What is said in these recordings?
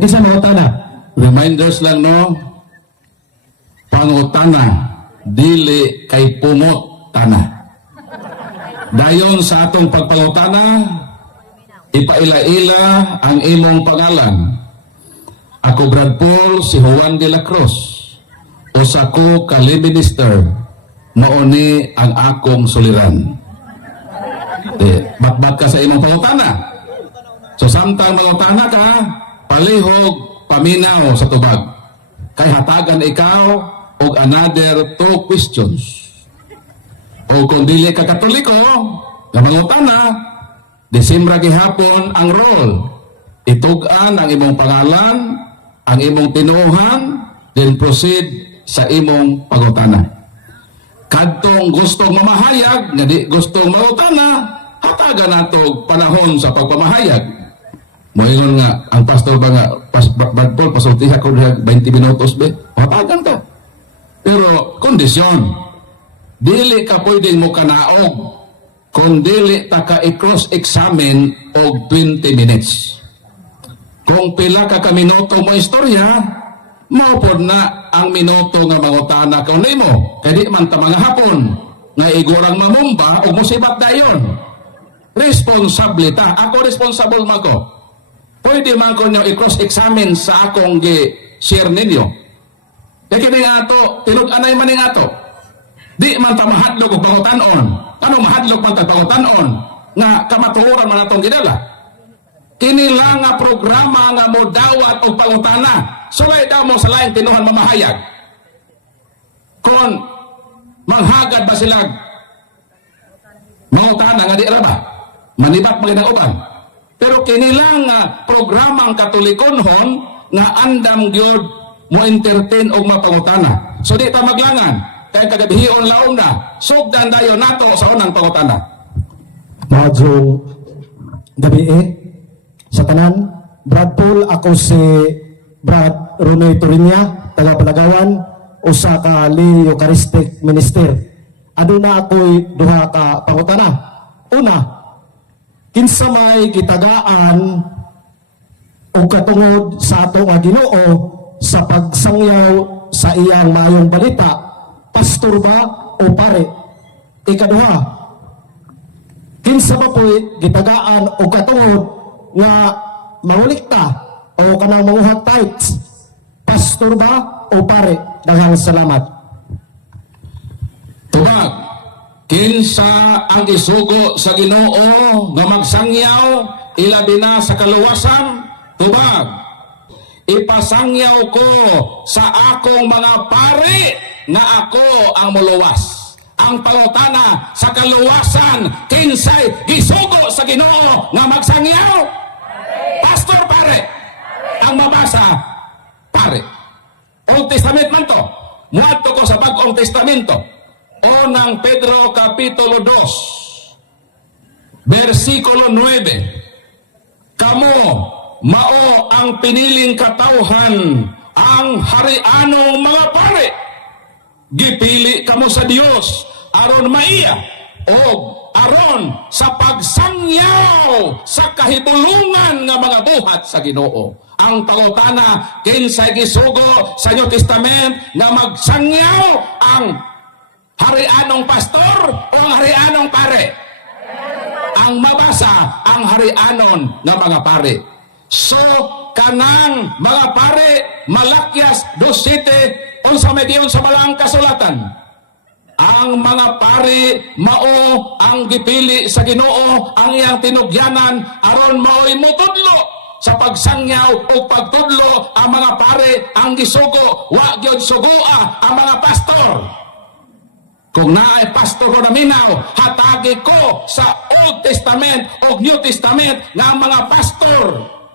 Kinsa mangutana? Reminders lang no, pangutana, dili kay pumot tana. Dayon sa atong pagpangutana, ipaila-ila ang imong pangalan. Ako Brad Paul, si Juan de la Cruz. Usa ko ka minister, mauni ang akong suliran. Bakbak ka sa imong pangutana. So samtang mangutana ka, palihog, paminaw sa tubag. Kay hatagan ikaw og another 2 questions. O kung dili ka Katoliko, na mangutana, Disimra gihapon ang role. Itugan ang imong pangalan, ang imong tinuhan, then proceed sa imong pangutana. Kadtong gustong mamahayag, nga di gustong mangutana, hatagan nato panahon sa pagpamahayag. Moingon nga, ang pastor ba nga, Brad Paul, pasultiha ko 20 minutos be, hatagan ka. Pero kondisyon, dili ka pwedeng mo kanaog kung dili ta ka i-cross-examine og 20 minutes. Kung pila ka minuto mo istorya, maupod na ang minuto nga mangutana ka nimo. Kaya di man ta mga hapon nga igurang mamumba o musibat dayon. Responsable ta. Ako responsible man ko. Pwede man ko nyo i-cross-examine sa akong gi-share ninyo. Kaya kini nga ato, tinug-anay man nga ato. Di man ta mahadlog og pangutanon. Ano mahadlog man ta pangutanon nga kamatuoran man atong gidala. Kini lang nga programa nga mo dawat og pangutana. Sulay daw mo sa laing tinuhan mamahayag. Kon manghagad ba sila mangutana nga di ra ba? Manibat magandang uban. Pero kini lang nga programang Katolikonhon nga andam gyud mo entertain og mapangutana. So di ta maglangan. Kaya kagabihion laom na, sugdan dayon nato sa unang pangutana. Maadjong gabi sa tanan, Brad Paul, ako si Brad Ronnie Torinya, taga Palagawan, usa ka Lee Eucharistic Minister. Aduna ako'y duha ka pangutana. Una, kinsa may gitagaan o katungod sa atong Ginoo sa pagsangyaw sa iyang maayong balita, pastor ba o pare? Ikaduha, kinsa ba po'y gitagaan o katungod nga mangulikta o kanang manguhat tithes, pastor ba o pare? Daghang salamat. Tubag, kinsa ang isugo sa Ginoo nga magsangyaw ilabi na sa kaluwasan? Tubag, ipasangyaw ko sa akong mga pare na ako ang muluwas. Ang pangutana sa kaluwasan, kinsay gisugo sa Ginoo nga magsangyaw? Pastor pare. Ang mabasa, pare. Old Testament man to. Muadto ko sa Bagong Testamento. Unang Pedro Kapitulo 2, versikulo 9. Kamo mao ang piniling katawhan, ang harianong mga pare. Gipili kamo sa Dios aron maiya o aron sa pagsangyaw sa kahibulungan nga mga buhat sa Ginoo. Ang pangutana, kinsay gisugo sa New Testament na magsangyaw, ang harianong pastor o ang harianong pare? Ang mabasa, ang harianon nga mga pare. So, kanang mga pare, Malakyas 2:7, unsa may giyon sa malang kasulatan. Ang mga pare mao ang gipili sa Ginoo, ang iyang tinugyanan aron mao'y mutudlo sa pagsangyaw o pagtudlo. Ang mga pare ang gisugo, wa gyud sugua ang mga pastor. Kung naay pastor ko na minaw, hatagi ko sa Old Testament o New Testament nga mga pastor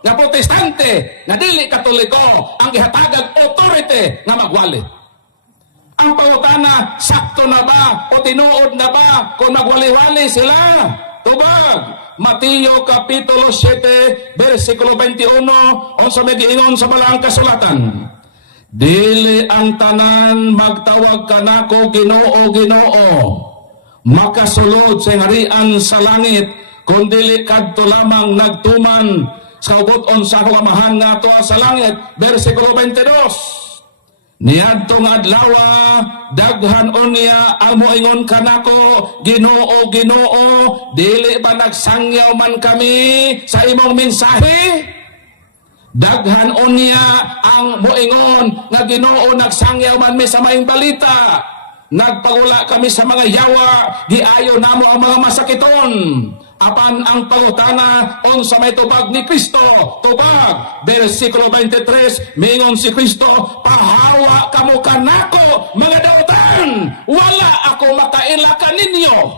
nga protestante, nga dili Katoliko, ang gihatagag authority nga magwali. Ang pangutana, sakto na ba o tinuod na ba kung magwali-wali sila? Tubag, Mateo Kapitulo 7, versikulo 21, unsa may giingon sa malang kasulatan. Dili ang tanan magtawag kanako Ginoo, Ginoo, makasulod sa harian sa langit, kung dili kadto lamang nagtuman sa ugot-on sa akong amahan nga ato sa langit. Versikulo 22. Niadtong adlaw daghan unya ang moingon kanako, Ginoo, Ginoo, dili ba nagsangyaw man kami sa imong mensahe? Daghan unya ang moingon nga Ginoo, nagsangyaw man mi sa maayong balita. Nagpagula kami sa mga yawa, giayo namo ang mga masakiton. Apan ang pangutana unsa may tubag ni Kristo. Tubag, versikulo 23, mingon si Kristo, pahawa kamo kanako mga dautan, wala ako makaila kaninyo.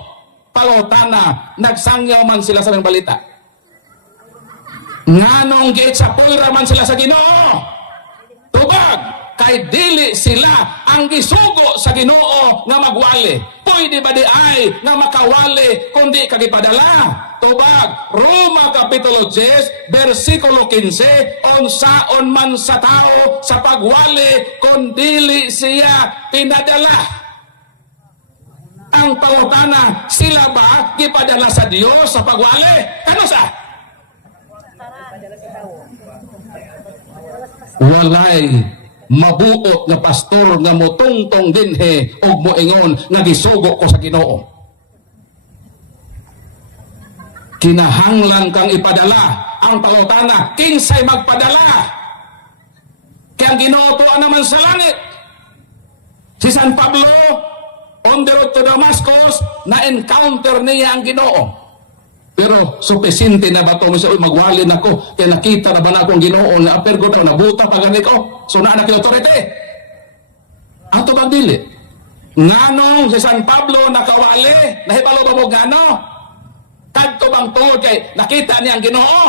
Pangutana, nagsangyaw man sila sa mga balita. Nganong giit sa pulra man sila sa Ginoo? Tubag, kay dili sila ang gisugo sa Ginoo nga magwali. Pwede ba di ay nga makawali kundi kagipadala? Tubag, Roma Kapitulo 10, versikulo 15, unsaon man sa tao sa pagwali kung dili siya pinadala. Ang pangutana, sila ba gipadala sa Dios sa pagwali? Kano sa? Walay mabuot nga pastor nga motungtong dinhe og moingon nga gisugo ko sa Ginoo. Kinahanglan kang ipadala. Ang pangutana, kinsay magpadala? Kaya ang Ginoo tuwa naman sa langit. Si San Pablo on the road to Damascus, na-encounter niya ang Ginoo. Pero supisinte na ba ito? Misa, magwali na ko. Kaya nakita na ba na akong Ginoo na aper ko daw, nabuta pa gani ko. So na authority. Ato bang dili? Nganong si San Pablo nakawali, nahibalo ba mo gano? Kadto bang tungod kay nakita niya ang Ginoo?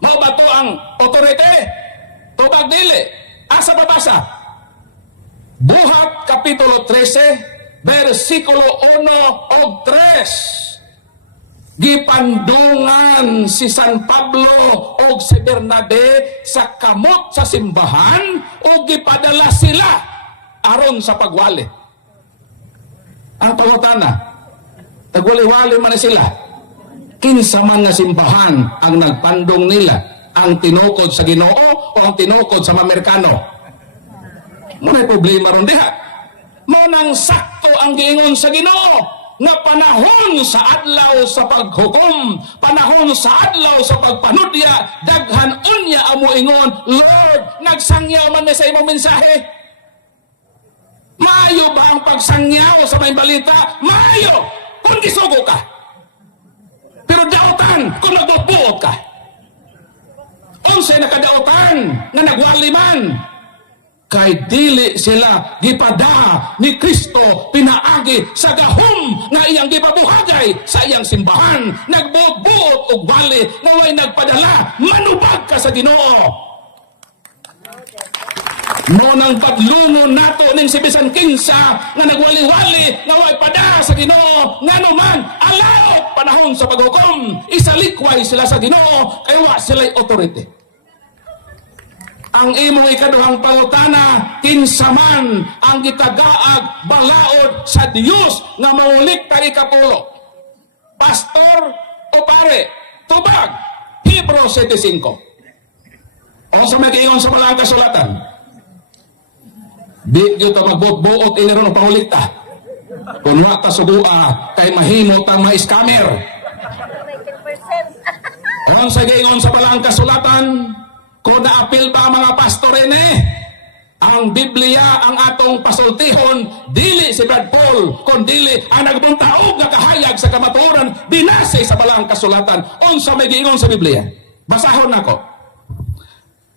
Mao ba to ang authority? Tubag dili. Asa babasa? Buhat Kapitulo 13, versikulo 1 o 3. Gipandungan si San Pablo o si Bernabe sa kamot sa simbahan o gipadala sila aron sa pagwali. Ang pangutana, tagwali-wali man sila. Kinsa man nga simbahan ang nagpandong nila, ang tinukod sa Ginoo o ang tinukod sa Amerikano? Muna'y problema ron diha. Munang sakto ang giingon sa Ginoo nga panahon sa adlaw sa paghukom, panahon sa adlaw sa pagpanudya, daghan unya amo ingon, Lord, nagsangyaw man na sa imong mensahe. Maayo ba ang pagsangyaw sa may balita? Maayo kung gisugo ka. Pero dautan kung nagbubuot ka. Unsay nakadautan nga nagwali man, kay dili sila gipada ni Kristo pinaagi sa gahom nga iyang gipabuhagay sa iyang simbahan. Nagbubuot og wali nga way nagpadala, manubag ka sa Ginoo. No nang padlungon nato ning si bisan kinsa nga nagwali-wali nga way pada sa Ginoo, nganuman alaot panahon sa paghukom, isalikway sila sa Ginoo kay wa sila'y authority. Ang imong ikaduhang pangutana, kinsa man ang gitagaag balaod sa Dios nga maulikta ikapulo? Pastor o pare? Tubag, Hebrews 7:5. O sa may kaingon sa malang kasulatan, di yun ito magbuot-buot iniron ang pangulikta. Kung wata sugua kay mahimot ang mga scammer. O sa kaingon sa malang kasulatan, kung naapil ba mga pastorin ang Biblia ang atong pasultihon, dili si Brad Paul, kung dili ang nagbuntaog nga kahayag sa kamatuoran, binase sa balang kasulatan. Unsa may giingon sa Biblia? Basahon nako.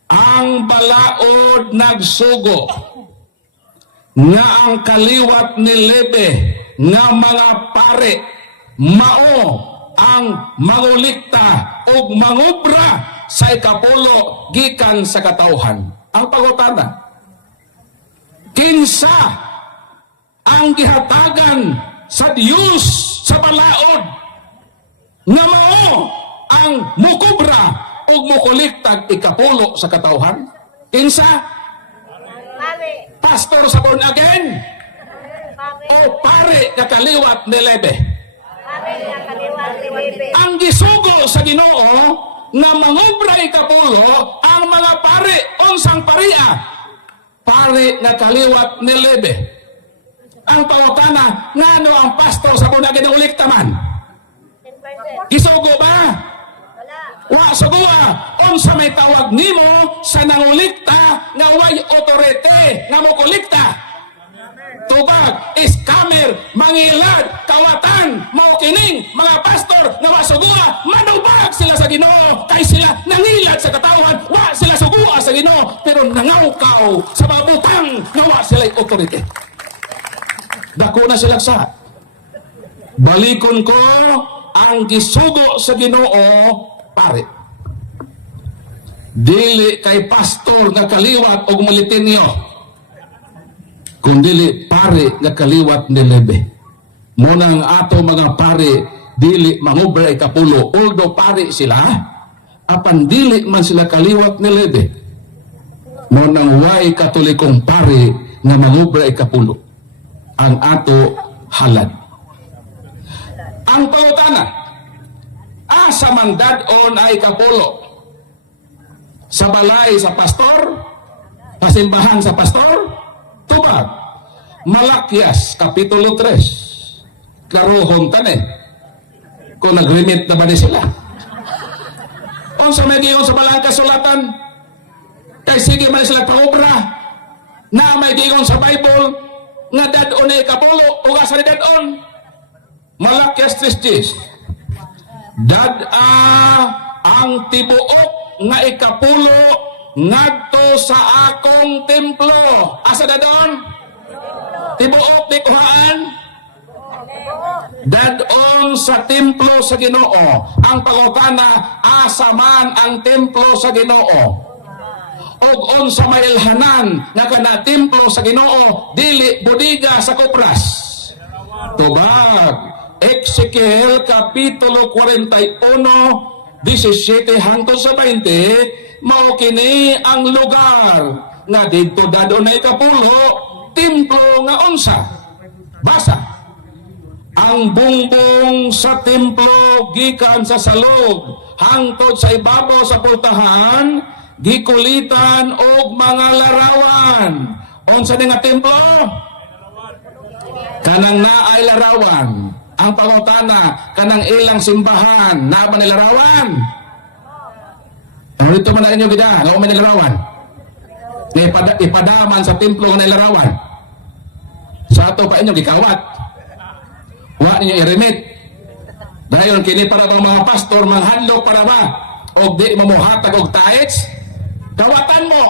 Ang balaod nagsugo nga ang kaliwat ni Lebe nga mga pare mao ang mangulikta ug mangubra sa ikapulo gikan sa katawhan. Ang pangutana, kinsa ang gihatagan sa Dios sa balaod nga mao ang mukubra ug mukuliktag ikapulo sa katawhan? Kinsa? Pastor sa born again? O pare nga kaliwat ni Lebe? Ang gisugo sa Ginoo na mangubra ikapulo ang mga pari unsang paria pari nga kaliwat ni Lebe. Ang pangutana ngano ang pastor sa muna ginulikta man isugo ba wa sugua unsa may tawag nimo sa nangulikta nga way otorite nga mokulikta tubag, scammer, mangilad, kawatan, maukining, mga pastor na masugua, manubag sila sa Ginoo kay sila nangilad sa katawan, wa sila sugua sa Ginoo pero nangawkaw sa mga butang na wa sila authority. Dako na sila sa balikon ko ang gisugo sa Ginoo pare. Dili kay pastor nga kaliwat og malitinyo kundili pare nga kaliwat ni Lebe. Muna ang ato mga pare dili mangubra ikapulo although pare sila apan dili man sila kaliwat ni Lebe. Muna ang way katolikong pare nga mangubra ikapulo ang ato halad. Ang pangutana asa man dadon ay ikapulo sa balay sa pastor, pasimbahan sa pastor, tubag Malakias kapitulo 3 karuhon tani kung nag-remit na ba ni sila unsa may giyon sa balang kasulatan kay sige man sila paobra na may giyon sa Bible nga dadon ay kapulo o asa ni dadon Malakias 3:10 dad-a ang tibuok nga ikapulo ngadto sa akong templo. Asa dadon? Tibuok di kuhaan. Dadon sa templo sa Ginoo. Ang pangutana asa man ang templo sa Ginoo. Og unsa may ilhanan nga kana templo sa Ginoo dili bodega sa kupras. Tubag Ezekiel kapitulo 41 17 hangtod sa 20 mao kini ang lugar nga didto dadon na ikapulo templo nga unsa basa ang bungbong sa templo gikan sa salog hangtod sa ibabaw sa pultahan gikulitan og mga larawan unsa ni nga templo kanang naay larawan ang pangutana kanang ilang simbahan na ba nilarawan dito man na inyo gida, nga may nilarawan. Ipadaman sa templo nga nilarawan. Sa ato pa inyo gikawat. Wa ninyo i-remit. Dayon kini para bang mga pastor manghandog para ba? Og di mamuhatag og taets. Kawatan mo.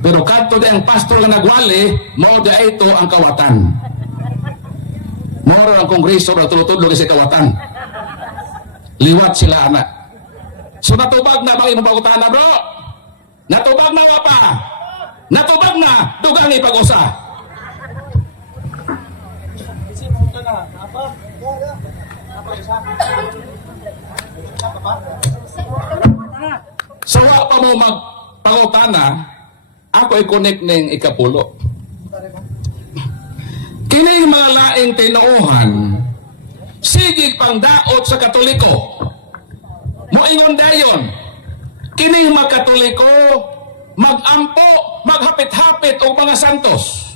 Pero kadto di ang pastor nga nagwali, mao di ito ang kawatan. Mao ang kongreso na tulutudlo kasi kawatan. Liwat sila anak. So natubag na bang imong pangutana bro? Natubag na wa pa? Natubag na dugang ipag-usa. So wa pa mo magpangutana, ako i-connect ning ikapulo. Kini mga laing tinuohan, sige pang daot sa Katoliko. Moingon dayon, kining mga Katoliko magampo, maghapit-hapit og mga santos.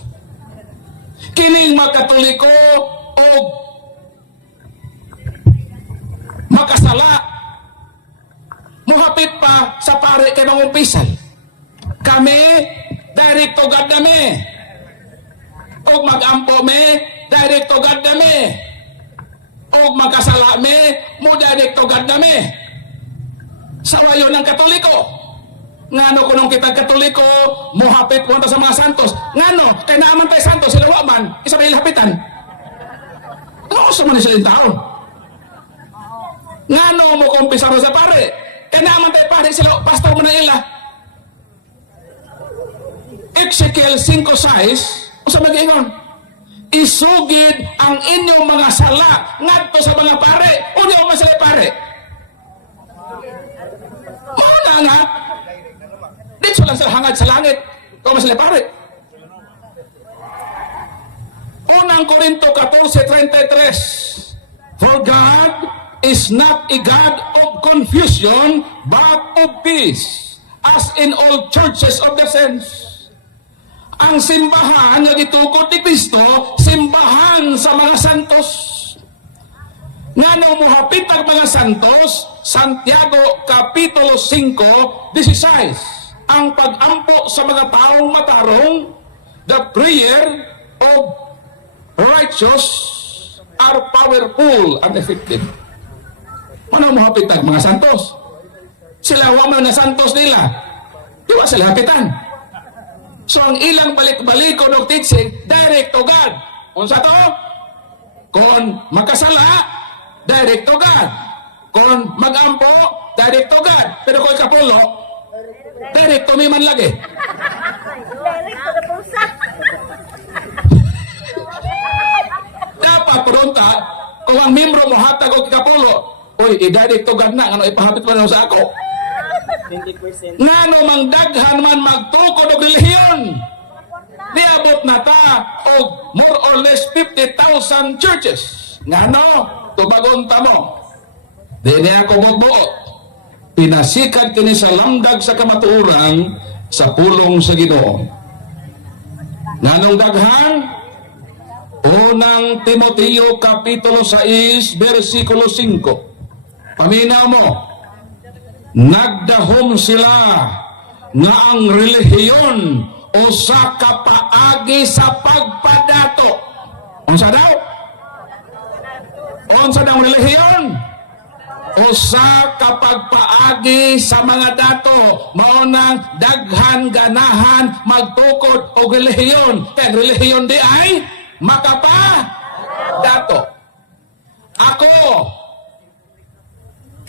Kining mga Katoliko og makasala, muhapit pa sa pare kay mangumpisal. Kami direct to God nami. Og magampo me direct to God nami. Og makasala me mo direct to God nami. Sa wayo ng Katoliko. Ngano kunong kita Katoliko, muhapit punta sa mga santos. Ngano, kaya naaman tayo santos, sila waman, isa may lapitan. Ano sa man sila yung tao? Ngano mo kumpisa mo sa pare? Kaya naaman tayo pare, sila pastor mo na ila. Ezekiel 5:6, o sa mag-ingon, isugid ang inyong mga sala ngadto sa mga pare. O di mo sila pare. Muna nga, dito lang sa hangad sa langit. Kung mas pare. Unang Korinto 14:33. For God is not a God of confusion, but of peace, as in all churches of the saints. Ang simbahan nga gitukod ni Kristo, simbahan sa mga santos. Ngano mo hapit ang mga santos, Santiago Kapitulo 5:16, ang pag-ampo sa mga taong matarong, the prayer of righteous are powerful and effective. Ano mo hapit ang mga santos? Sila wa man na santos nila. Di ba sila hapitan? So ang ilang balik-balikon ng teaching, direct to God. Unsa to? Kung magkasala, direct to God. Kung mag-ampo, direct to God. Pero kung ikapulo, direct to me man lagi. Dapat pronta, kung ang membro mo hatag o ikapulo, uy, i-direct to God na, ano ipahapit pa na sa ako. 20%. Ngano mang daghan man magtukod og relihiyon. Niabot na ta og more or less 50,000 churches. Ngano? Tubagon ta mo. Dili ako magbuot. Pinasikad kini sa lamdag sa kamatuoran sa pulong sa Ginoo. Nganong daghan? Unang Timoteo Kapitulo 6 versikulo 5. Paminaw mo. Nagdahom sila nga ang relihiyon o sa kapaagi sa pagpadato. Unsa daw? Unsa daw ang relihiyon? O sa kapagpaagi sa mga dato, maunang daghan ganahan magtukod og relihiyon. Kaya ang relihiyon di ay makapadato. Ako,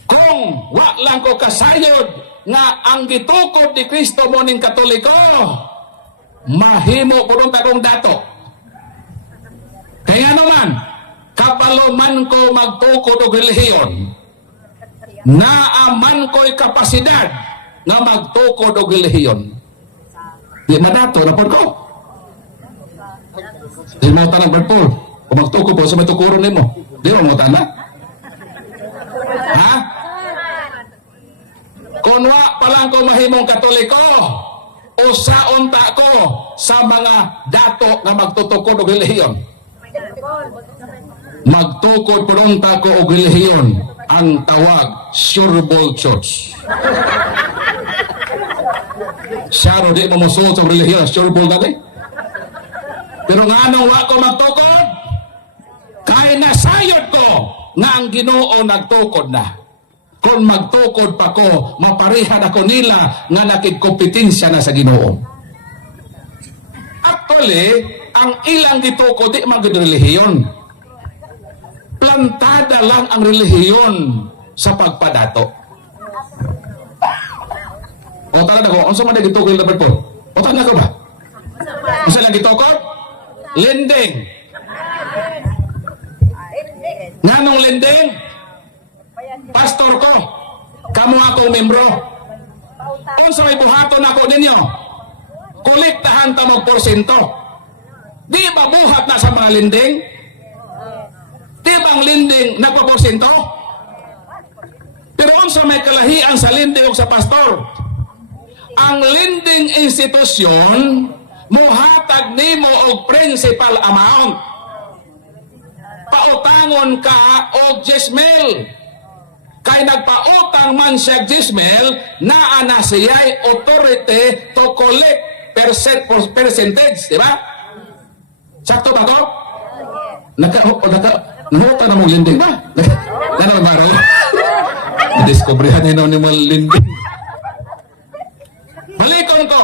kung wa lang ko kasayod nga ang gitukod ni Kristo mo ning Katoliko, mahimo po kong dato. Kaya naman, kapaluman ko magtukod og relihiyon, naaman ko'y kapasidad nga magtukod og relihiyon. Di madato na po ko. Di mo tanang Bertol, kung magtukod po sa may tukuron nimo, di mo tanang. Ha? Kung wa pa lang ko mahimong Katoliko, o sa unta ko sa mga dato nga magtutukod og relihiyon. Magtukod pununta ko og relihiyon, ang tawag Sureball Church. Saro di mo musuot sa relihiyon, Sureball dati. Pero nga nung wa ko magtukod, kay nasayod ko nga ang Ginoo nagtukod na. Kung magtukod pa ko, maparihan ako nila nga nakigkompetensya na sa Ginoo. Actually, ang ilang gitukod di mag-relihiyon. Plantada lang ang relihiyon sa pagpadato. O tala na ko, unsa man gitukod yung dapat po? O tala ka ba? Unsa lang gitukod? Lending. Nganong lending? Pastor ko, kamo akong membro. Unsa may buhaton ako ninyo? Kolektahan ta mo porsyento. Di ba buhat na sa mga lending? Di ba ang lending nagpaporsyento? Pero unsa may kalahian sa lending o sa pastor? Ang lending institusyon muhatag nimo og principal amount. Pautangon ka og 10,000. Kay nagpautang man siya 10,000, naa na siya'y authority to collect percentage, di ba? Sakto ba ko? Nahuta na mong lending ba? Gano'n maraw? Diskobrehan na ni mong lending. Balikon ko,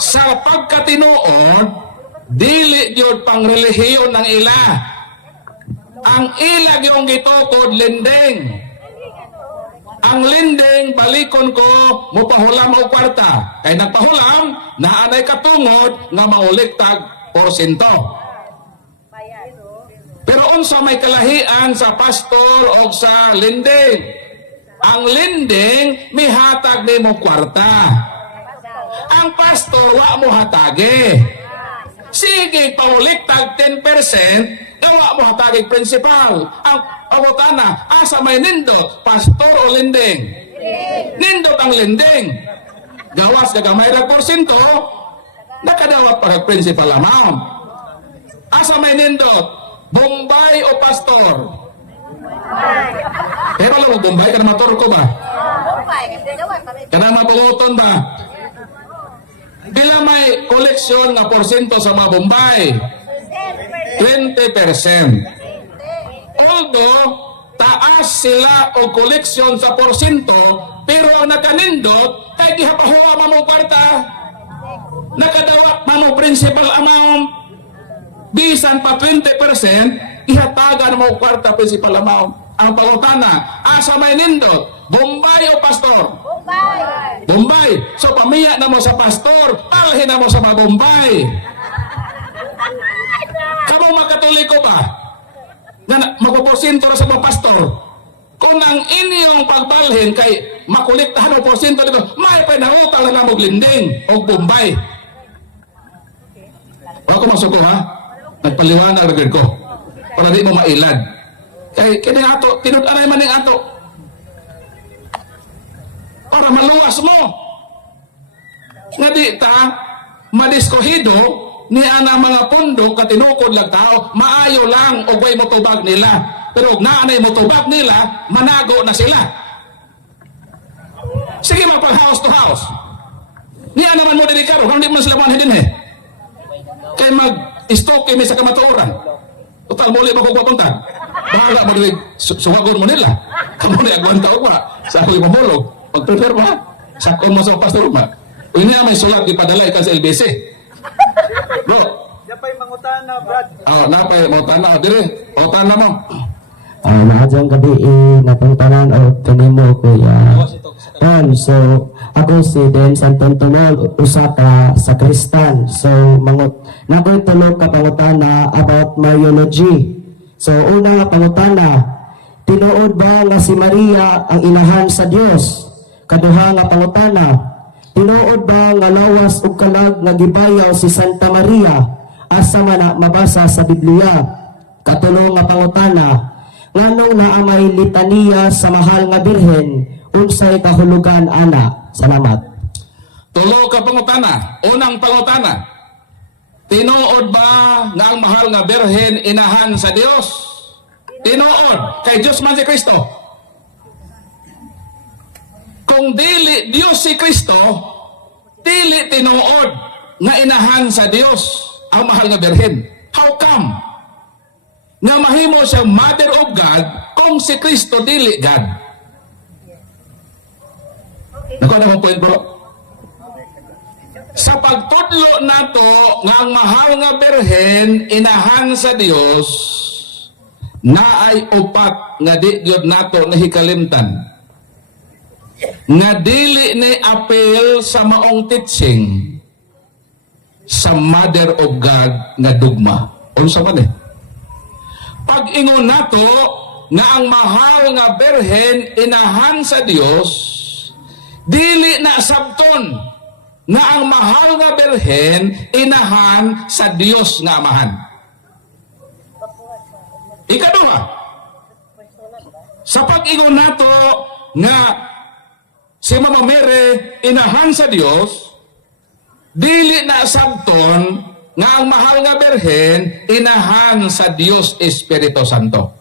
sa pagkatinuod, dili yun pang relihiyon ng ila. Ang ilag yung gitukod, lending. Ang lending, balikon ko, mupahulam o kwarta. Kaya nagpahulam, naanay katungod nga mauliktag porsyento. Pero unsa may kalahian sa pastor o sa lending? Ang lending, may hatag ni mo kwarta. Ang pastor, wa mo hatagi. Sige, pauliktag 10%, gawa mo hatagig principal. Pangutana, asa may nindot, pastor o lending? Nindot ang lending. Gawas gagamay lang porsyento, nakadawat pa kag principal amount. Asa may nindot, Bombay o pastor? Pero alam mo, Bombay, ka na maturko ba? Ka na mapunguton ba? Bila may koleksyon nga porsyento sa mga Bombay? 20%. Although, taas sila o koleksyon sa porsyento, pero ang nakanindot, kay gihapahuwa mo kwarta, nakadawat mo principal amount, bisan pa 20%, ihatagan mo kwarta principal amount. Ang pangutana, asa may nindot, Bombay o pastor? Bombay. So pamiya na mo sa pastor, palhin na mo sa mga Bombay. Kamu makatoliko ba? Na magpoporsyento na sa mga pastor. Kung ang inyong pagbalhin kay makolektahan o porsyento dito, may pinangutang na mo linding o Bombay. Wala ko masuko ha? Nagpaliwanag na ko. Para di mo mailad. Kaya kini ato, tinud-anay man yung ato. Para maluwas mo. Nga di ta, madiskohido, ni ana mga pundo, katinukod lang tao, maayo lang, o way motubag nila. Pero kung naanay motubag nila, manago na sila. Sige mapag house to house. Niya naman mo din karo, kung di man sila manhidin eh. Kaya mag-stoke kami sa kamatuoran. Total muli ba kung papunta? Bahala mo din, suwagon mo nila. Kamu na agwanta ko ba? Sa ako'y mamulog. Pag-prepare ba? Sakon mo sa pastor ba? O ini may sulat ipadala ikan sa LBC. Bro. Diyan pa yung mangutana, Brad. Napay, mautana ko. Dire, mautana mo. Maadyang gabi napuntanan o kanimo kuya. So ako si Den Santon Tunol, usa ka sa Kristan. So nakoy tulog ka pangutana about myology. So una nga pangutana, tinuod ba nga si Maria ang inahan sa Dios? Kaduha nga pangutana, tinuod ba nga lawas ug kalag nga gibayaw si Santa Maria asa man na mabasa sa Biblia? Katulo nga pangutana, nganong naamay litaniya sa mahal nga birhen unsay kahulugan ana? Salamat. Tulo ka pangutana. Unang pangutana. Tinuod ba nga ang mahal nga birhen inahan sa Dios? Tinuod. Kay Diyos man si Kristo. Kung dili Diyos si Kristo, dili tinuod nga inahan sa Dios ang mahal nga birhen. How come? Nga mahimo siya Mother of God kung si Kristo dili God. Nakuha na mong point, bro. Sa pagtudlo nato nga ang mahal nga birhen inahan sa Dios, naay upat nga di gyud nato nahikalimtan. Nga dili ni apel sa maong teaching sa Mother of God nga dogma. Unsa man eh? Pag-ingon nato nga ang mahal nga birhen inahan sa Dios, dili na sabton nga ang mahal nga birhen inahan sa Dios nga amahan. Ikaduha, sa pag-ingon nato nga si Mama Mary inahan sa Dios, dili na sabton nga ang mahal nga birhen inahan sa Dios Espiritu Santo.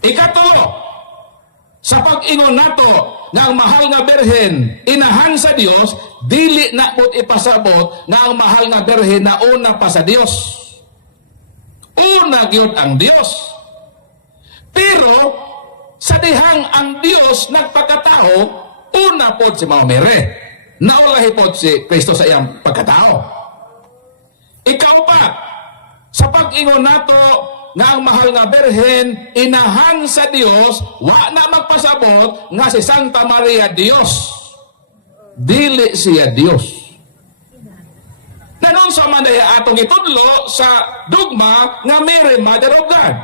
Ikatulo, sa pag-ingon nato nga ang mahal nga birhen inahan sa Dios, dili na pud ipasabot nga ang mahal nga birhen na una pa sa Dios. Una gyud ang Dios. Pero sa dihang ang Dios nagpakatao, una pod si Mama Mary. Naulahi po si Kristo sa iyang pagkatao. Ikaw pa, sa pag-ingon nato nga ang mahal nga birhen inahan sa Dios, wa na magpasabot nga si Santa Maria Dios. Dili siya Dios. Nanon sa manaya atong itudlo sa dogma nga Mary Mother of God.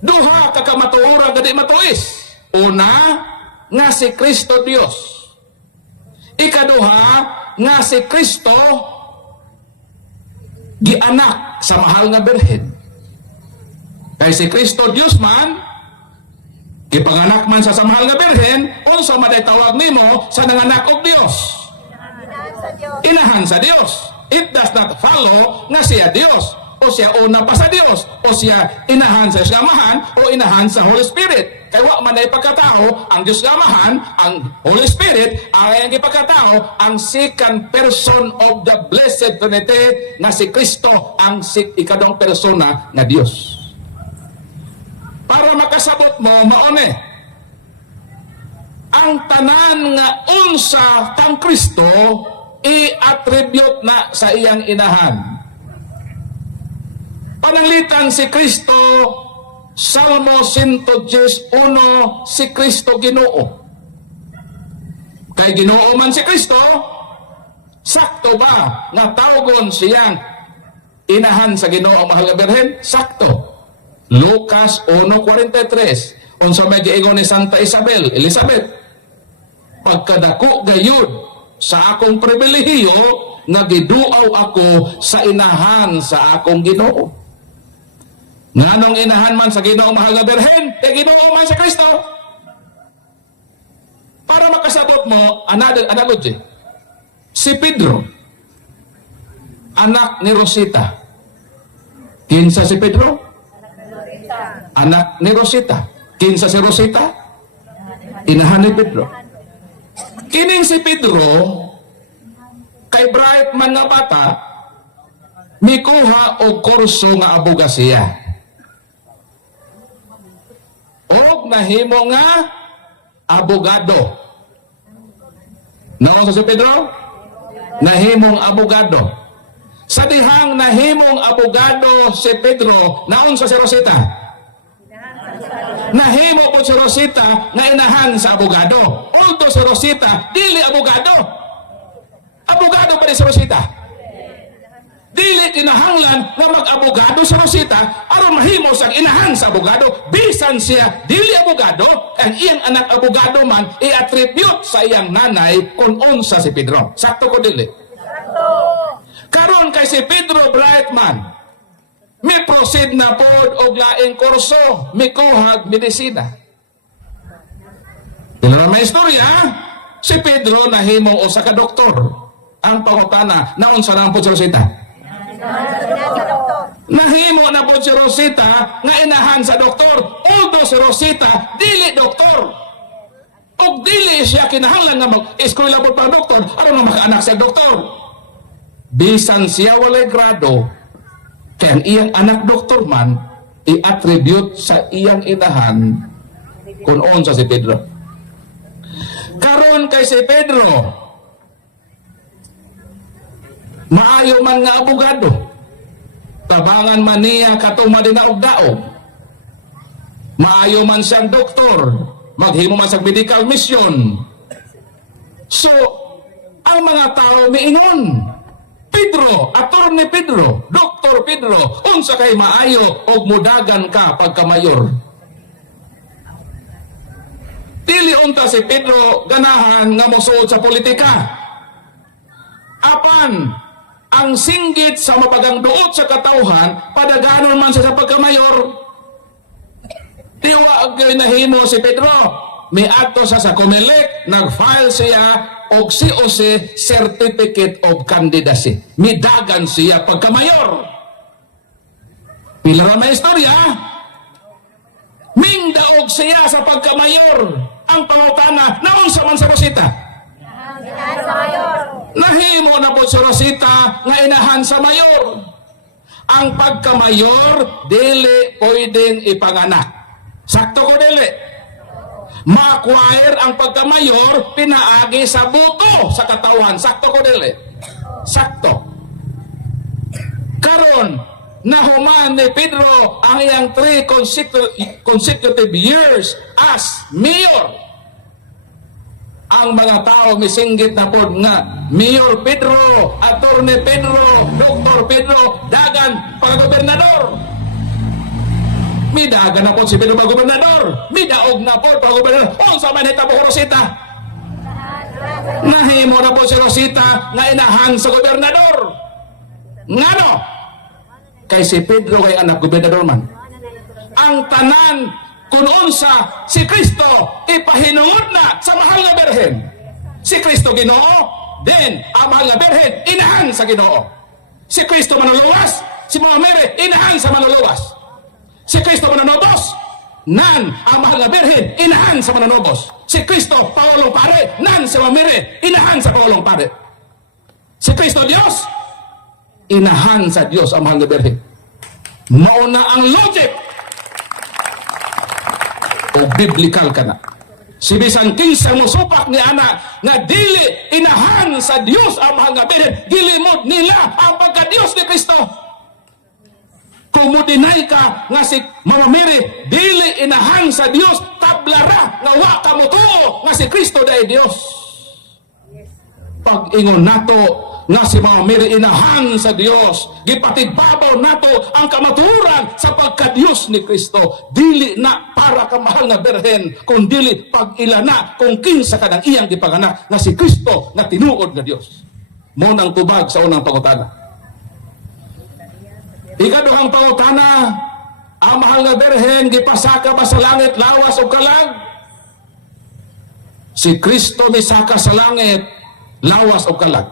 Duha ka kamatuoran gadi matuis. Una, nga si Kristo Dios. Ikaduha, nga si Kristo gianak sa mahal nga birhen. Kay si Kristo Dios man, gipanganak man sa samahal nga birhen, unsa man ay tawag nimo sa nanganak og Dios? Inahan sa Dios. It does not follow nga siya Dios, o siya una pa sa Dios, o siya inahan sa Amahan, o inahan sa Holy Spirit. Kaya wa man ay pagkatao, ang Diyos nga Amahan, ang Holy Spirit, ang ayang ipagkatao, ang second person of the Blessed Trinity, nga si Kristo, ang ikadong persona nga Dios. Para makasabot mo, maone, ang tanan nga unsa tang Kristo, i-attribute na sa iyang inahan. Pananglitan si Kristo, Salmo 110:1, si Kristo Ginoo. Kay Ginoo man si Kristo, sakto ba nga tawgon siyang inahan sa Ginoo ang mahal nga birhen? Sakto. Lucas 1:43, unsa may giingon ni Santa Elizabeth, pagkadako gayud sa akong pribilehiyo nga giduaw ako sa inahan sa akong Ginoo. Nganong inahan man sa Ginoo mahal nga birhen, kay Ginoo man sa Kristo. Para makasabot mo, another analogy. Si Pedro, anak ni Rosita. Kinsa si Pedro? Anak ni Rosita. Kinsa si Rosita? Inahan ni Pedro. Kining si Pedro, kay bright man nga bata, mikuha og kurso nga abogasiya. Og nahimo nga abogado. Naon sa si Pedro? Nahimong abogado. Sa dihang nahimong abogado si Pedro, naon sa si Rosita? Nahimo po si Rosita nga inahan sa abogado. Although si Rosita dili abogado. Abogado pa ni si Rosita. Dili kinahanglan nga mag-abogado sa Rosita aron mahimo sang inahan sa abogado. Bisan siya dili abogado, ang iyang anak abogado man i-attribute sa iyang nanay kung unsa si Pedro. Sakto ko dili? Sakto. Karon kay si Pedro Brightman, may proceed na pod og laing kurso, may kuhag medisina. Pero may istorya, si Pedro nahimong usa ka doktor. Ang pangutana, naon sa nang pod si Rosita? Nahimo na po si Rosita nga inahan sa doktor. Although si Rosita dili doktor, og dili siya kinahanglan nga mag-eskwela po para doktor aron nga makaanak sa doktor. Bisan siya walay grado, kaya ang iyang anak doktor man i-attribute sa iyang inahan kung unsa si Pedro. Karon kay si Pedro, maayo man nga abogado, tabangan man niya katuma din na og daog. Maayo man siyang doktor, maghimo man sa medical mission. So, ang mga tao miingon, Pedro, attorney Pedro, Dr. Pedro, unsa kay maayo og mudagan ka pagkamayor. Dili unta si Pedro ganahan nga mosuod sa politika. Apan ang singgit sa mapagangduot sa katawhan, padaganon man siya sa pagkamayor. Tiwa ang nahimo si Pedro. May ato sa Comelec, nag-file siya og COC Certificate of Candidacy. Midagan siya pagkamayor. Pila ra may istorya. Mingdaog siya sa pagkamayor. Ang pangutana, naon sa man sa Rosita? Nahimo na po si Rosita nga inahan sa mayor. Ang pagkamayor, dili pwedeng ipanganak. Sakto ko dili. Ma-acquire ang pagkamayor, pinaagi sa buto sa katawan. Sakto ko dili. Sakto. Karon, nahuman ni Pedro ang iyang 3 consecutive years as mayor. Ang mga tao misinggit na po nga, Mayor Pedro, Attorney Pedro, Dr. Pedro, dagan pag-gobernador. Midagan na po si Pedro pag-gobernador. Midaog na po pag-gobernador. O sa manita po Rosita. Nahimo na po si Rosita nga inahan sa gobernador. Ngano? Kay si Pedro kay anak gobernador man. ang tanan kung unsa si Kristo ipahinungod na sa mahal nga berhen. Si Kristo Ginoo, then ang mahal nga berhen inahan sa Ginoo. Si Kristo manuluwas, si Mama Mary inahan sa manuluwas. Si Kristo mananobos, nan ang mahal nga berhen inahan sa mananobos. Si Kristo Pangulong Pare, nan si Mama Mary inahan sa Pangulong Pare. Si Kristo Dios, inahan sa Dios ang mahal nga berhen. Mauna ang logic o biblical ka na. Si bisan kinsa mo supak ni ana nga dili inahan sa Dios ang mahal nga berhen, gilimod nila ang pagka-Dios ni Kristo. Kung mo deny ka nga si Mama Mary dili inahan sa Dios, tablara nga wa ka mo tuo nga si Kristo dai Dios. Pag ingon nato nga si Mama Mary inahan sa Dios, gipatidbabaw nato ang kamaturan sa pagka-Dios ni Kristo. Dili na para ka mahal nga berhen, kung dili pag ilana kung kinsa ka ng iyang gipanganak nga si Kristo na tinuod nga Dios. Mo nang tubag sa unang pangutana. Ikaduhang pangutana, ang mahal nga berhen gipasaka ba sa langit lawas o kalag? Si Kristo ni saka sa langit lawas o kalag.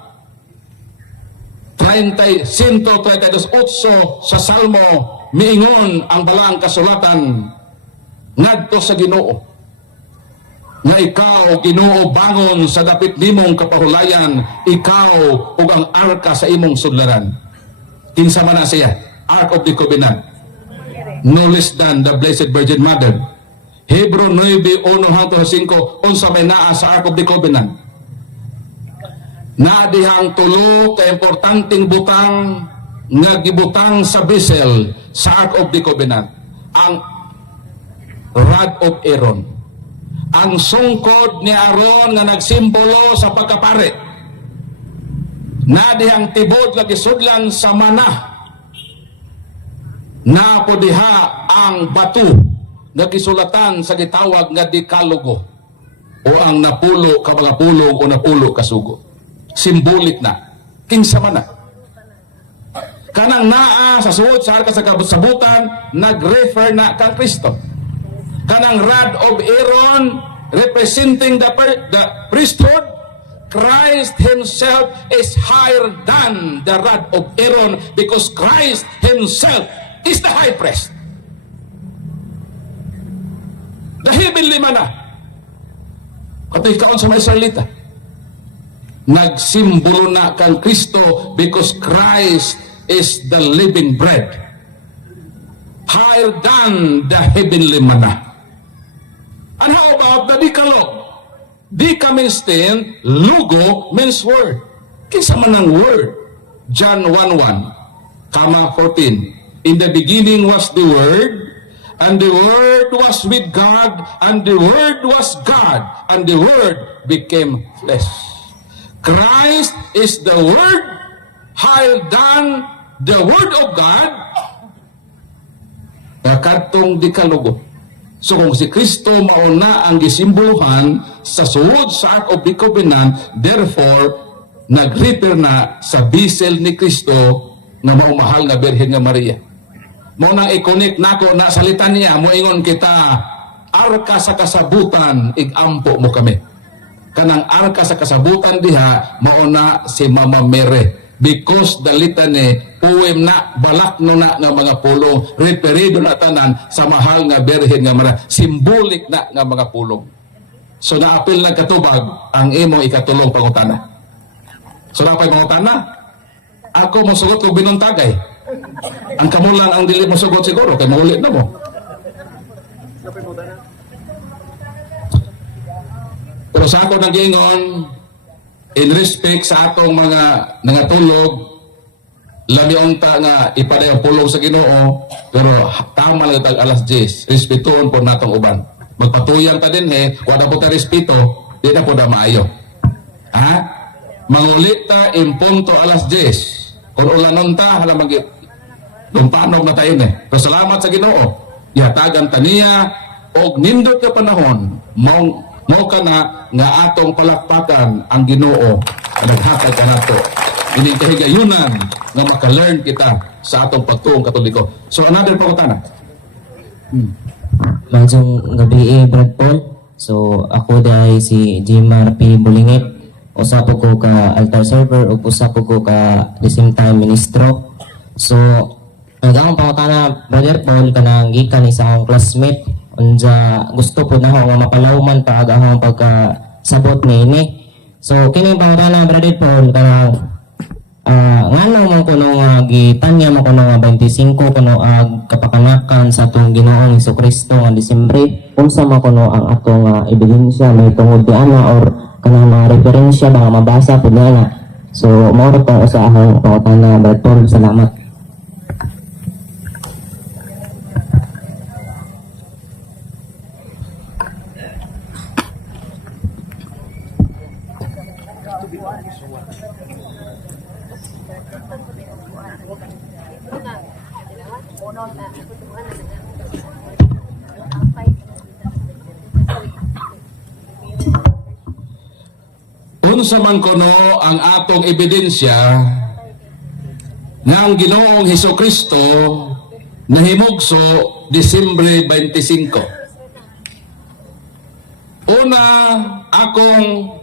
132 sa Salmo miingon ang balang kasulatan ngadto sa Ginoo nga ikaw Ginoo bangon sa dapit nimong kapahulayan, ikaw ug ang arka sa imong sudlaran. Kinsa man na siya? Ark of the Covenant, no less than the Blessed Virgin Mother. Hebrew 9:1-5 unsa may naa sa Ark of the Covenant. Na dihang tulo ka importanteng butang nga gibutang sa Bisel sa Ark of the Covenant, ang rod of Aaron, ang sungkod ni Aaron nga nagsimbolo sa pagkapare. Na dihang tibod nga gisudlan sa manah, na po diha ang batu nga gisulatan sa gitawag nga Dekalogo o ang napulo ka mga pulong o napulo ka sugo. Simbolik na kinsa man na kanang naa sa suod sa arka sa kasabutan, nag-refer na kang Kristo. Kanang rod of Aaron representing the priesthood, Christ himself is higher than the rod of Aaron because Christ himself is the high priest. The heavenly manna katoy kaon sa mga Israelita, nagsimbolo na kang Kristo because Christ is the living bread, higher than the heavenly manna. And how about the Decalogue? Deka means 10, Lugo means word. Kinsa man ang word? John 1:1, 14. In the beginning was the Word, and the Word was with God, and the Word was God, and the Word became flesh. Christ is the Word, higher than the Word of God, katong Dekalogo. So kung si Kristo mauna ang gisimboluhan sa suod sa Ark of the Covenant, therefore nag-refer na sa bisel ni Kristo na maumahal na Birhen nga Maria. Mo nang i-connect nako na salita niya, mo ingon kita, arka sa kasabutan, igampo mo kami. Kanang arka sa kasabutan diha, mauna si Mama Mary. Because the litany, poem na, balak no na nga mga pulong, referido na tanan sa mahal nga Birhen nga Maria. Simbolik na nga mga pulong. So naapil na katubag ang imo ikatulong pangutana. So napay pangutana, ako masugot ko binuntagay. Ang kamulan ang dili mo sugot siguro, kay maulit na mo. Pero sa ako nag-ingon, in respect sa atong mga nangatulog, labi unta nga ipaday ang pulong sa Ginoo, pero tama lang tag alas 10, respetuon po natong uban. Magpatuyang ta din wala po ta respeto, di na po na maayo. Ha? Mangulit ta in punto alas 10. Kung ulanon ta, halamang tumpanog na tayo Pero salamat sa Ginoo. Ihatagan ta niya, og nindot ka panahon, mo ka na nga atong palakpakan ang Ginoo na naghatag ka nato. Ining kahigayunan nga maka-learn kita sa atong pagtuong Katoliko. So another pangutana. Madsong gabi Brad Paul. So ako dahil si Jimar P. Bulingit. Usa po ko ka altar server ug usa po ko ka the same time ministro. So ang akong pangutana Brother Paul kanang gikan isa akong classmate unja gusto po na ako nga mapalawman pa ang akong pagkasabot niini. So kini pangutana Brother Paul kanang ngano mo kuno nga gitanya mo kuno nga 25 kuno ag kapakanakan sa atong Ginoong Hesukristo nga Disyembre unsa man kuno ang atong ebidensya may tungod di ana or kanang mga referensya ba nga mabasa pud ana. So mao ra pa sa akong pangutana Brother Paul. Salamat. Unsa man kuno ang atong ebidensya nga ang Ginoong Hesukristo nahimugso Disyembre 25. Una akong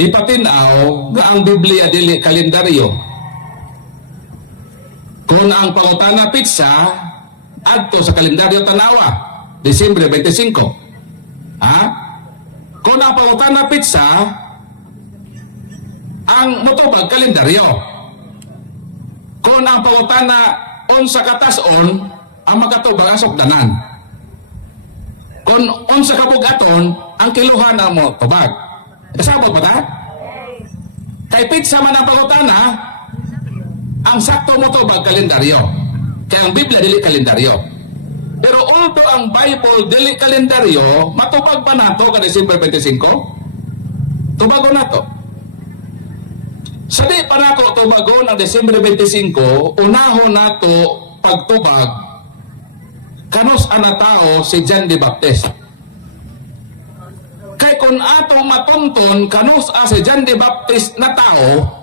ipatinaw nga ang Biblia dili kalendaryo. Kung ang pangutana pizza adto sa kalendaryo tanawa Disyembre 25. Ha? Kung ang pangutana pizza ang motubag kalendaryo. Kung ang pangutana unsa katason ang makatubag ang sukdanan. Kung unsa kabugaton ang kiluhan ang motubag. Kasabot ba ta? Kay pizza man ang pangutana ang sakto motubag kalendaryo. Kaya ang Biblia dili kalendaryo. Pero although ang Bible dili kalendaryo, matubag pa nato ka December 25? Tubago nato. Sa di pa nako tubagon ang December 25, unahon nato pagtubag kanos ana tao si John the Baptist. Kay kung atong matunton kanos si John the Baptist na tao,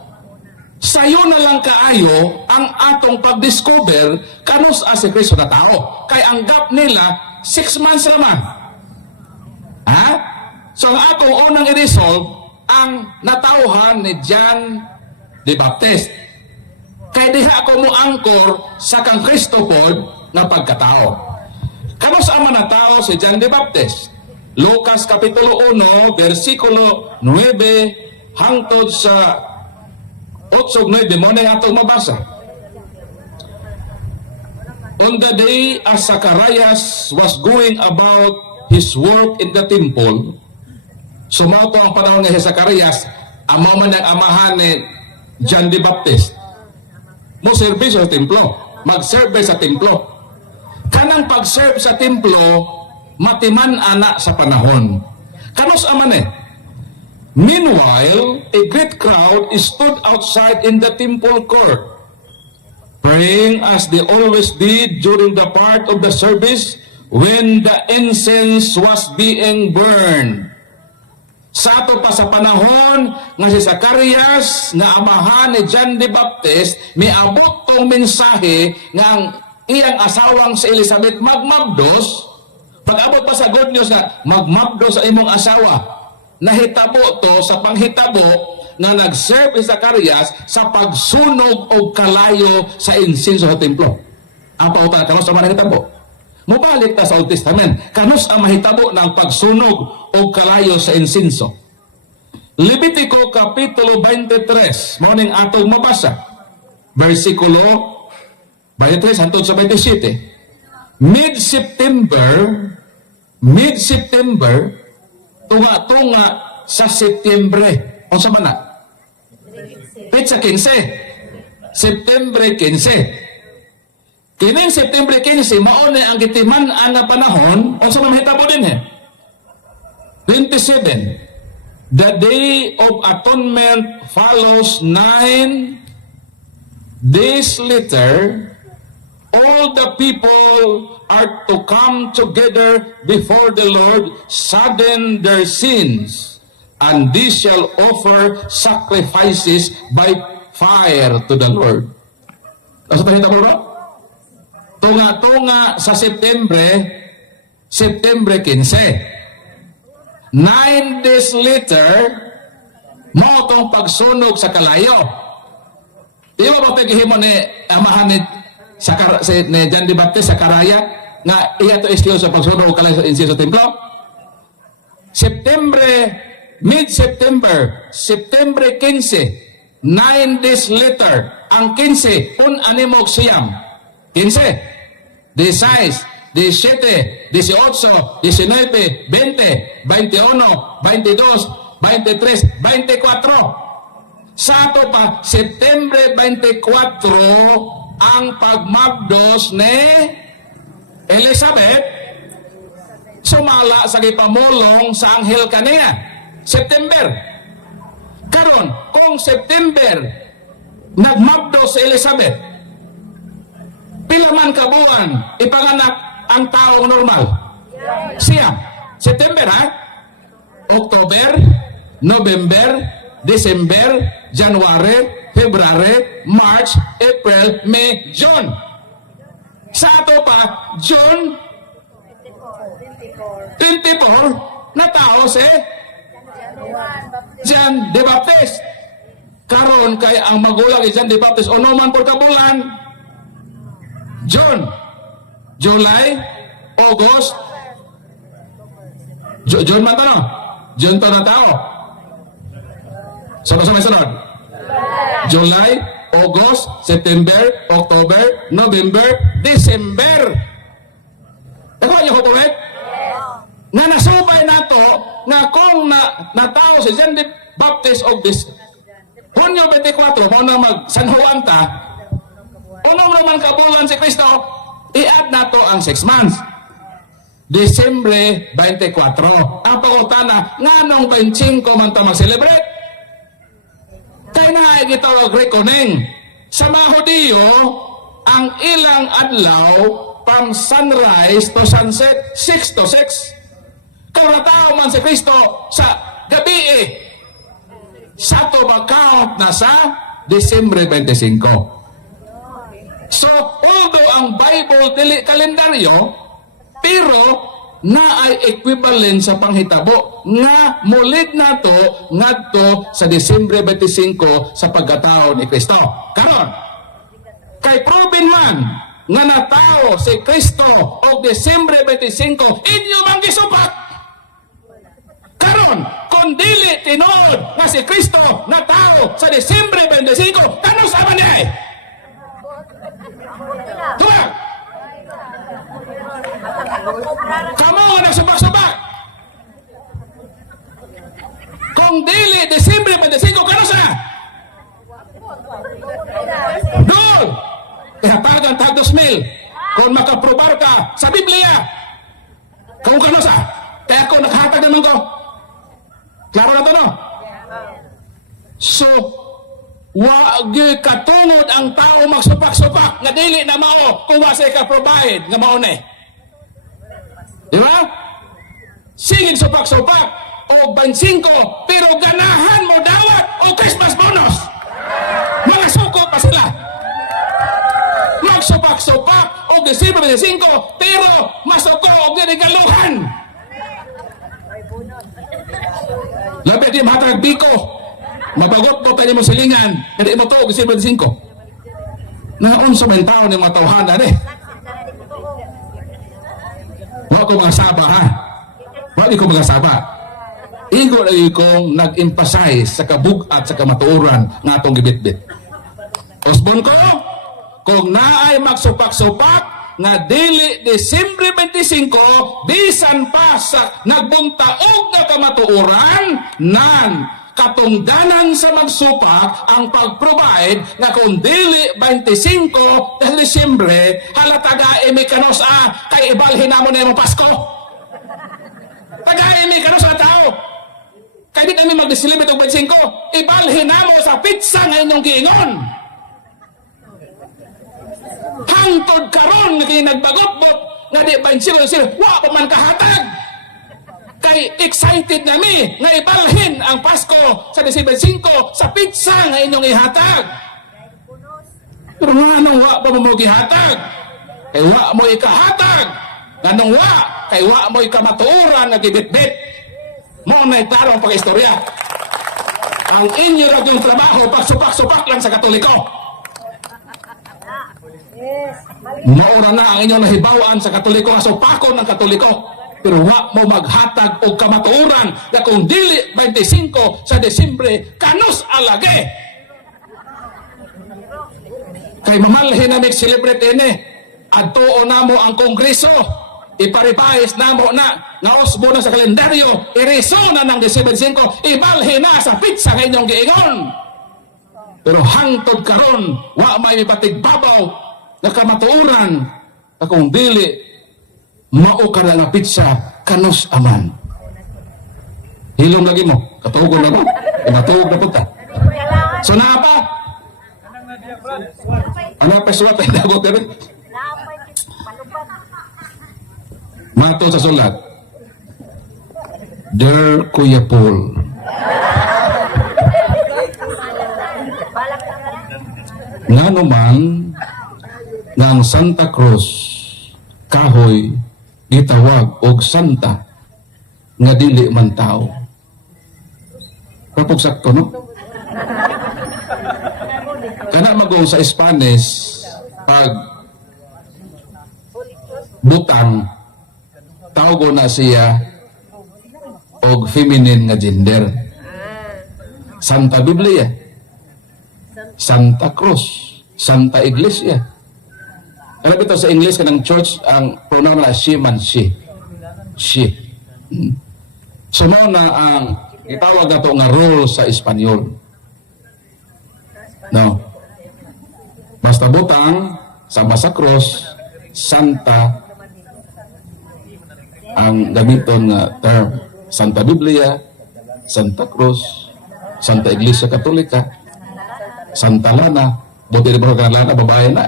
sayo na lang kaayo ang atong pag-discover kanos si Kristo na tao. Kay ang gap nila 6 months naman. Ha? So ang atong unang i-resolve ang natauhan ni John the Baptist. Kaya diha ako mo angkor sa kang Kristo pod na pagkatao. Kanos ang manatao si John the Baptist? Lucas Kapitulo 1, versikulo 9 hangtod sa 8-9 mo na atong mabasa. On the day as Zacharias was going about his work in the temple, sumato ang panahon ni Zacharias, amaw man ang amahan ni John the Baptist. Mo servisyo sa templo, mag-serve sa templo. Kanang pag-serve sa templo, matiman ana sa panahon. Kanos aman eh? Meanwhile, a great crowd stood outside in the temple court, praying as they always did during the part of the service when the incense was being burned. Sa ato pa sa panahon nga si Zacarias nga amahan ni John the Baptist, miabot tong mensahe nga ang iyang asawang si Elizabeth magmabdos. Pag-abot pa sa good news nga magmabdos sa imong asawa, nahitabo to sa panghitabo nga nag-serve si Zacarias sa pagsunog og kalayo sa insenso sa templo. Ang pautan kanos ang nahitabo. Mubalik ta sa Old Testament, kanos ang mahitabo ng pagsunog o kalayo sa insenso. Levitico Kapitulo 23, morning atong mabasa. Versikulo 23 hangtod sa 27. Mid-September, tunga-tunga sa Setyembre. O sa mana? Petsa 15. September 15. Kining September 15, maone ang gitiman-an na panahon, o sa mahitabo din 27. The Day of Atonement follows 9 days later. All the people are to come together before the Lord, sadden their sins, and they shall offer sacrifices by fire to the Lord. Asa mahitabo ba? tunga-tunga sa September 15. 9 days later, mo tong pagsunog sa kalayo. Di ba ba tagihimo ni amahan ni ni John the Baptist sa Karaya nga iya to istiyo sa pagsunog kalayo sa insiyo sa templo? Mid-September, September 15, 9 days later, ang 15, animog siyam. 15, 16, 17, 18, 19, 20, 21, 22, 23, 24. Sa ato pa, September 24, ang pagmagdos ni Elizabeth, sumala sa gipamulong sa anghel kaniya. September. Karon, kung September, nagmagdos si Elizabeth, pila man ka buwan, ipanganak ang taong normal? Siyam. September, ha? October, November, December, January, February, March, April, May, June. Sa ato pa, June 24, na tao si John the Baptist. Karon kay ang magulang ni John the Baptist, ano man por kabulan? June, July, August, June man to, no? June to na tao. Sunod sa may sunod? July, August, September, October, November, December. Nakuha niyo ko correct? Nga nasubay na to, nga kung natao si John the Baptist of this Hunyo 24, mo na mag San Juan ta, unong naman kabulan si Kristo, i-add na to ang 6 months. Disyembre 24. Ang pangutana, nga nung 25 man ta mag-celebrate? Kaya na ay gitawag reckoning. Sa mga Hudiyo, ang ilang adlaw from sunrise to sunset, 6 to 6. Kung natao man si Kristo sa gabi, sa to count na sa Disyembre 25. So, although ang Bible kalendaryo, pero na ay equivalent sa panghitabo nga mulid na to ngadto sa Disyembre 25 sa pagkatao ni Kristo. Karon, kay proven man nga natao si Kristo og Disyembre 25, inyo bang gisupat? Karon, kung dili tinuod nga si Kristo na tao sa Disyembre 25, tanong sa man niya? Tuwa! Kamu nga nagsubak-subak! Kung dili Disyembre 25, kano sa? Doon! Ihatag ang tag 2,000 kung makaprobar ka sa Biblia. Kung kano sa? Kaya ako nakahatag naman ko. Klaro na to, no? So, wagi katungod ang tao magsupak-supak nga dili na mao kung wasay ka provide nga mao ni. Di ba? Sige supak-supak o 25 pero ganahan mo dawat o Christmas bonus. Mga suko pa sila. Magsupak-supak o December 25 pero masuko o ginigaluhan. Labi di mahatag biko. Mabagot mo tayo mo silingan. Hindi mo to, kasi 25. Naunsa may tao ni mga tawhana eh. Wala ko mga saba ha. Wala ko mga saba. Igo lagi kong nag-emphasize sa kabugat sa kamatuuran nga atong gibitbit. Osbon ko, kung naay magsupak-supak nga dili Disyembre 25 bisan pa sa nagbuntaog na kamatuoran nan katungdanan sa magsupak ang pag-provide nga kung dili 25 dahil Disyembre halataga emikanos kay ibalhin namo na yung Pasko taga emikanos sa tao kay di kami mag-celebrate og 25 ibalhin namo sa pizza nga inyong giingon. Hangtod karon nga nagbagot-bot nga di ba sila wa pa man kahatag kay excited nami nga ibalhin ang Pasko sa December 5 sa pizza nga inyong ihatag pero nga anong wa pa mo gihatag kay wa mo ikahatag nganong wa kay wa mo ikamatuoran nga gibitbit mo na klaro ang pag-istorya. Ang inyo ra yung trabaho pagsupak-supak lang sa Katoliko. Maura na ang inyong nahibawaan sa Katoliko, asupakon ng Katoliko, pero wa mo maghatag og kamatuoran na kung dili 25 sa Desyembre kanus alage kay mamalhin na mag-celebrate ini adtuo na mo ang Kongreso, iparipahis na mo na naosbo na sa kalendaryo, iriso na ng Desyembre 5, ibalhin na sa pizza kay inyong giingon. Pero hangtod karon wa may patigbabaw na kamatuoran na kung dili mao ka na nga pizza kanus aman. Hilom lagi mo, katugon na mo, imatugog na punta. So na pa? Ano pa suwat ay dagot ka rin? Mato sa sulat. Dear Kuya Paul, nga naman nga ang Santa Cruz kahoy gitawag og santa nga dili man tao. Kapag sakto, no? Kana magong sa Spanish pag butang tawgo na siya og feminine nga gender. Santa Biblia, Santa Cruz, Santa Iglesia. Alam ito sa English kanang church ang pronoun na she man she. She. So mo na ang itawag na to nga role sa Espanyol. No. Basta butang sama sa cross, Santa ang gamiton nga term. Santa Biblia, Santa Cruz, Santa Iglesia Katolika, Santa Lana. Buti rin ba ka Lana, babae na.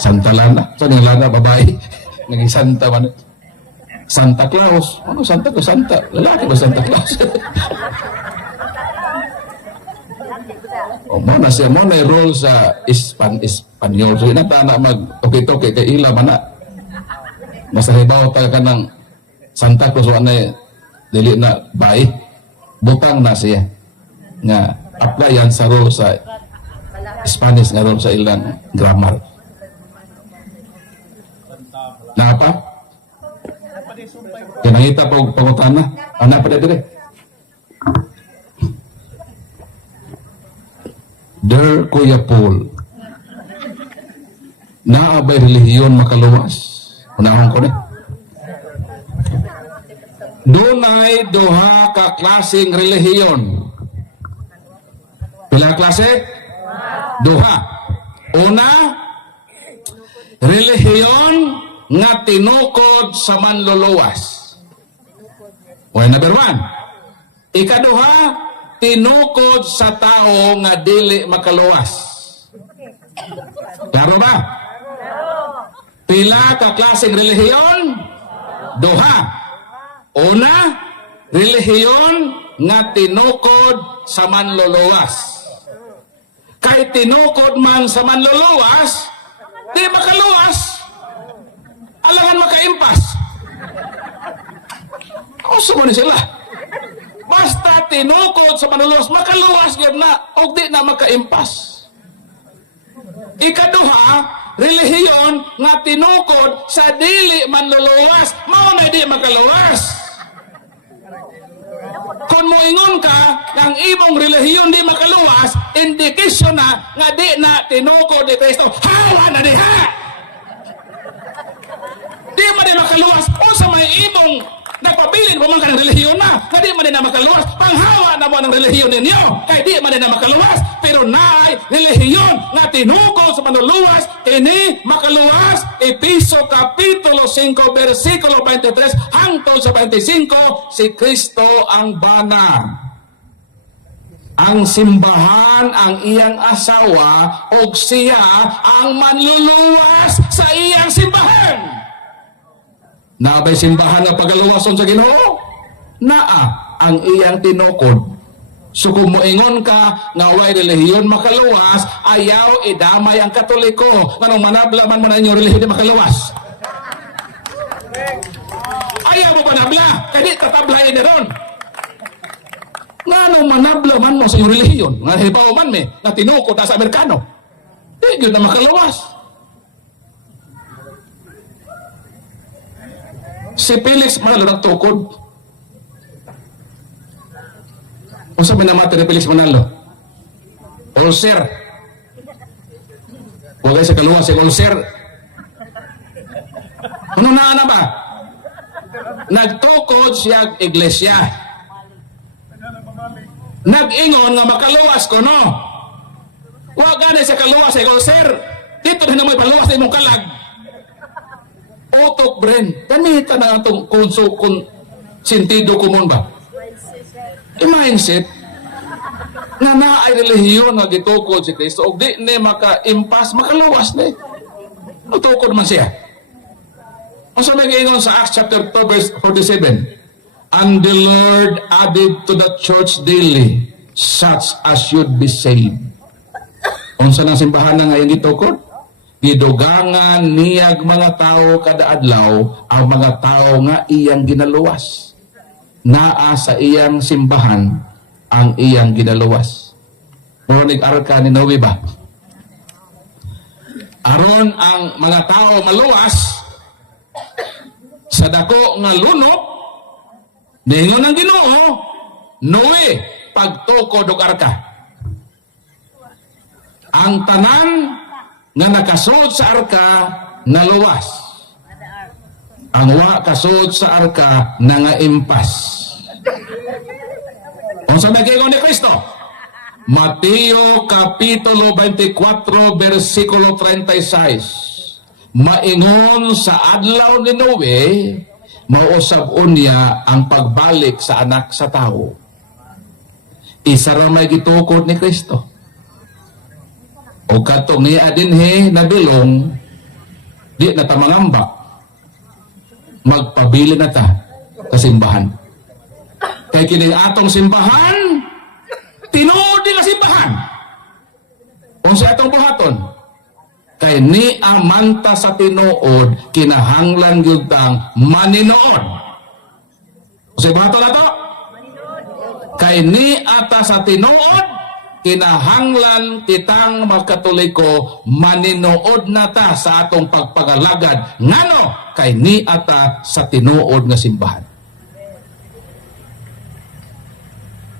Santa Lana. Saan yung Lana, babae? Naging Santa man. Santa Claus. Ano Santa Claus? Santa. Lalaki ba Santa Claus? O mo na siya. Mo na yung role sa Espanyol. So inata na mag-toke-toke kay ila man na. Basta hibaw tayo ka ng Santa Claus. Ano dili na bae. Butang na siya. Nga applyan sa role sa Spanish nga role sa ilang grammar. Napa? Kinangita po pangutana. Ano pa dire? Dear Kuya Paul, naabay relihiyon makaluwas. Unahon ko na. Dunay duha ka klaseng relihiyon. Pila klase? Duha. Una, relihiyon nga tinukod sa manluluwas. Okay, number 1. Ikaduha, tinukod sa tao nga dili makaluwas. Klaro ba? Pila ka klaseng relihiyon? Duha. Una, relihiyon nga tinukod sa manluluwas. Kay tinukod man sa manluluwas, di makaluwas. Alangan makaimpas. Kauso mo ni sila. Basta tinukod sa manluluwas, makaluwas yan na, o di na makaimpas. Ikaduha, relihiyon nga tinukod sa dili manluluwas, mao na di makaluwas. Kung moingon ka, ang imong relihiyon di makaluwas, indikasyon na nga di na tinukod ni Kristo, hawa na diha! Di man din makaluwas, o sa may imong nagpabilin mo man ka ng relihiyon na di man din na makaluwas, panghawa na mo ng relihiyon ninyo, kaya di man din na makaluwas, pero naay relihiyon na tinukod sa manluluwas, ini makaluwas. Episo Kapitulo 5, versikulo 23 hangtod sa 25, si Kristo ang bana. Ang simbahan ang iyang asawa o siya ang manluluwas sa iyang simbahan. Naabay simbahan nga pagaluwason sa Ginoo? Naa ang iyang tinukod So kung moingon ka nga way relihiyon makaluwas, ayaw idamay ang Katoliko. Nganong manabla man mo na inyong relihiyon di makaluwas. Ayaw mo manabla, kaya tatablayan ni ron. Nganong manabla man mo sa inyong relihiyon, nga hibaw man me, na tinukod na sa Amerikano. Di yun na makaluwas. Si Felix Manalo nagtukod. O sa minamati ni Felix Manalo? Ulcer. Huwag kayo sa kaluwa si ulcer. Ano na ba? Nagtukod siya iglesia. Nag-ingon nga makaluwas ko, no? Huwag ganay sa kaluwas si ulcer. Dito na may paluwas na imong kalag. Utok, Bren. Ganita na itong sentido kumon ba? I-mindset nga naay relihiyon nga gitukod si Kristo og di ni maka-impas, makaluwas ni. Utukod man siya. Ang sa nag-ingon sa Acts chapter 2 verse 47, and the Lord added to the church daily such as should be saved. Unsa nang simbahan na ngayon gitukod? Gidugangan niyag mga tao kada adlaw ang mga tao nga iyang ginaluwas. Naa sa iyang simbahan ang iyang ginaluwas. Munig arka ni Noe ba? Aron ang mga tao maluwas sa dako nga lunok, ningon ang Ginoo, Noe, pagtukod og arka. Ang tanan nga nakasuod sa arka naluwas. Ang wa kasuod sa arka na nga impas. Kung sa nag-ingon ni Kristo, Mateo Kapitulo 24 versikulo 36, maingon sa adlaw ni Noe, mausab unya ang pagbalik sa anak sa tao. Isa ra may gitukod ni Kristo. O katong niya dinhi na bilong, di na ta mangamba. Magpabili na ta sa simbahan. Kaya kining atong simbahan, tinuod nila simbahan. Kung sa atong buhaton, kay ni amanta sa tinuod, kinahanglan gyud tang maninood. Sa buhaton na to, kay ni ata sa tinuod, kinahanglan kitang magkatoliko maninood na ta sa atong pagpagalagad ngano kay ni ata sa tinuod nga simbahan.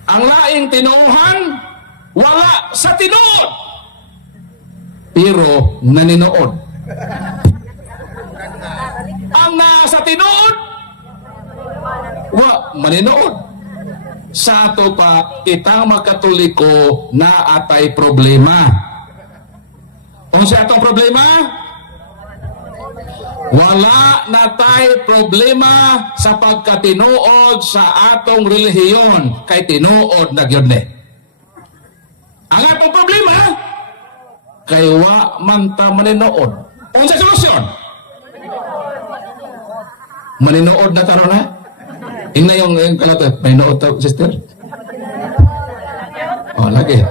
Ang laing tinuohan wala sa tinuod pero naninood. Ang naa sa tinuod wa maninood. Sa ato pa, kitang magkatoliko na atay problema. Kung sa atong problema, wala na tay problema sa pagkatinuod sa atong relihiyon kay tinuod na gyud ni. Ang atong problema, kay wa man ta maninood. Kung sa solusyon, maninood na taro na. Ingna yung kalatot, may nood ta, sister? Oh, lagi.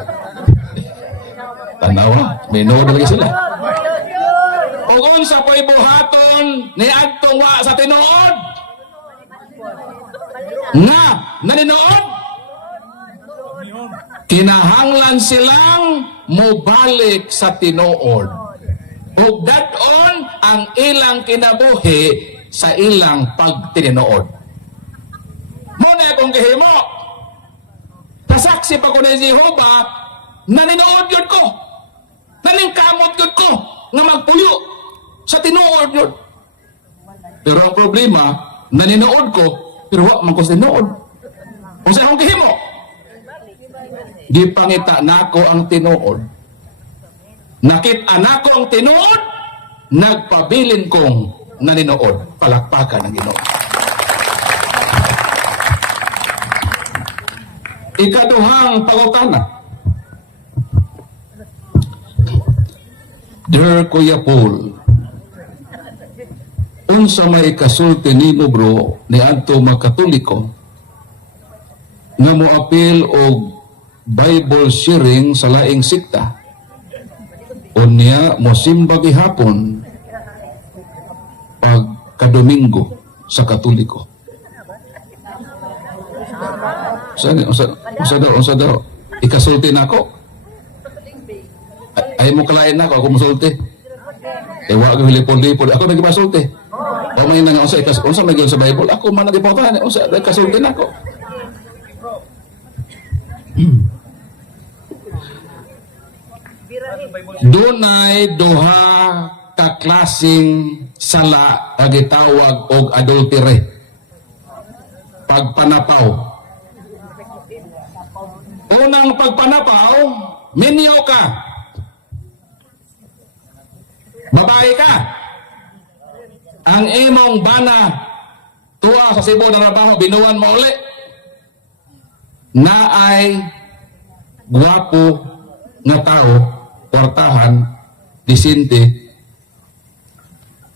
Tanawa, may nood lagi sila. Ug unsa po'y buhaton ni adtong wa sa tinuod? Nga, naninood? Kinahanglan silang mobalik sa tinuod. Ug daton ang ilang kinabuhi sa ilang pagtinood. Muna akong gihimo. Kasaksi pa ko ni Jehovah, naninood yun ko. Naningkamot yun ko nga magpuyo sa tinuod yun. Pero ang problema, naninood ko, pero wak man ko sa tinuod. Kung sa akong gihimo, gipangita nako ang tinuod. Nakita nako ang tinuod, nagpabilin kong naninood. Palakpakan ang Ginoo. Ikaduhang pangutana. Dear Kuya Paul, unsa may kasulti nimo bro ni adto mga Katoliko nga moapil og Bible sharing sa laing sikta. Unya mo simba gihapon pag kadomingo sa Katoliko. Unsa daw ikasulti nako? Ay mo kalain nako ako musulti. Wa ko hilipon-lipon ako nagipasulti. O may nga unsa may sa Bible ako man nagipawtan unsa ikasulti nako. Dunay duha ka klaseng sala nga gitawag og adultery. Pagpanapaw. Unang pagpanapaw, minyo ka. Babae ka. Ang imong bana tuwa sa Cebu na trabaho binuwan mo uli. Naay guwapo nga tao, kwartahan, disinte,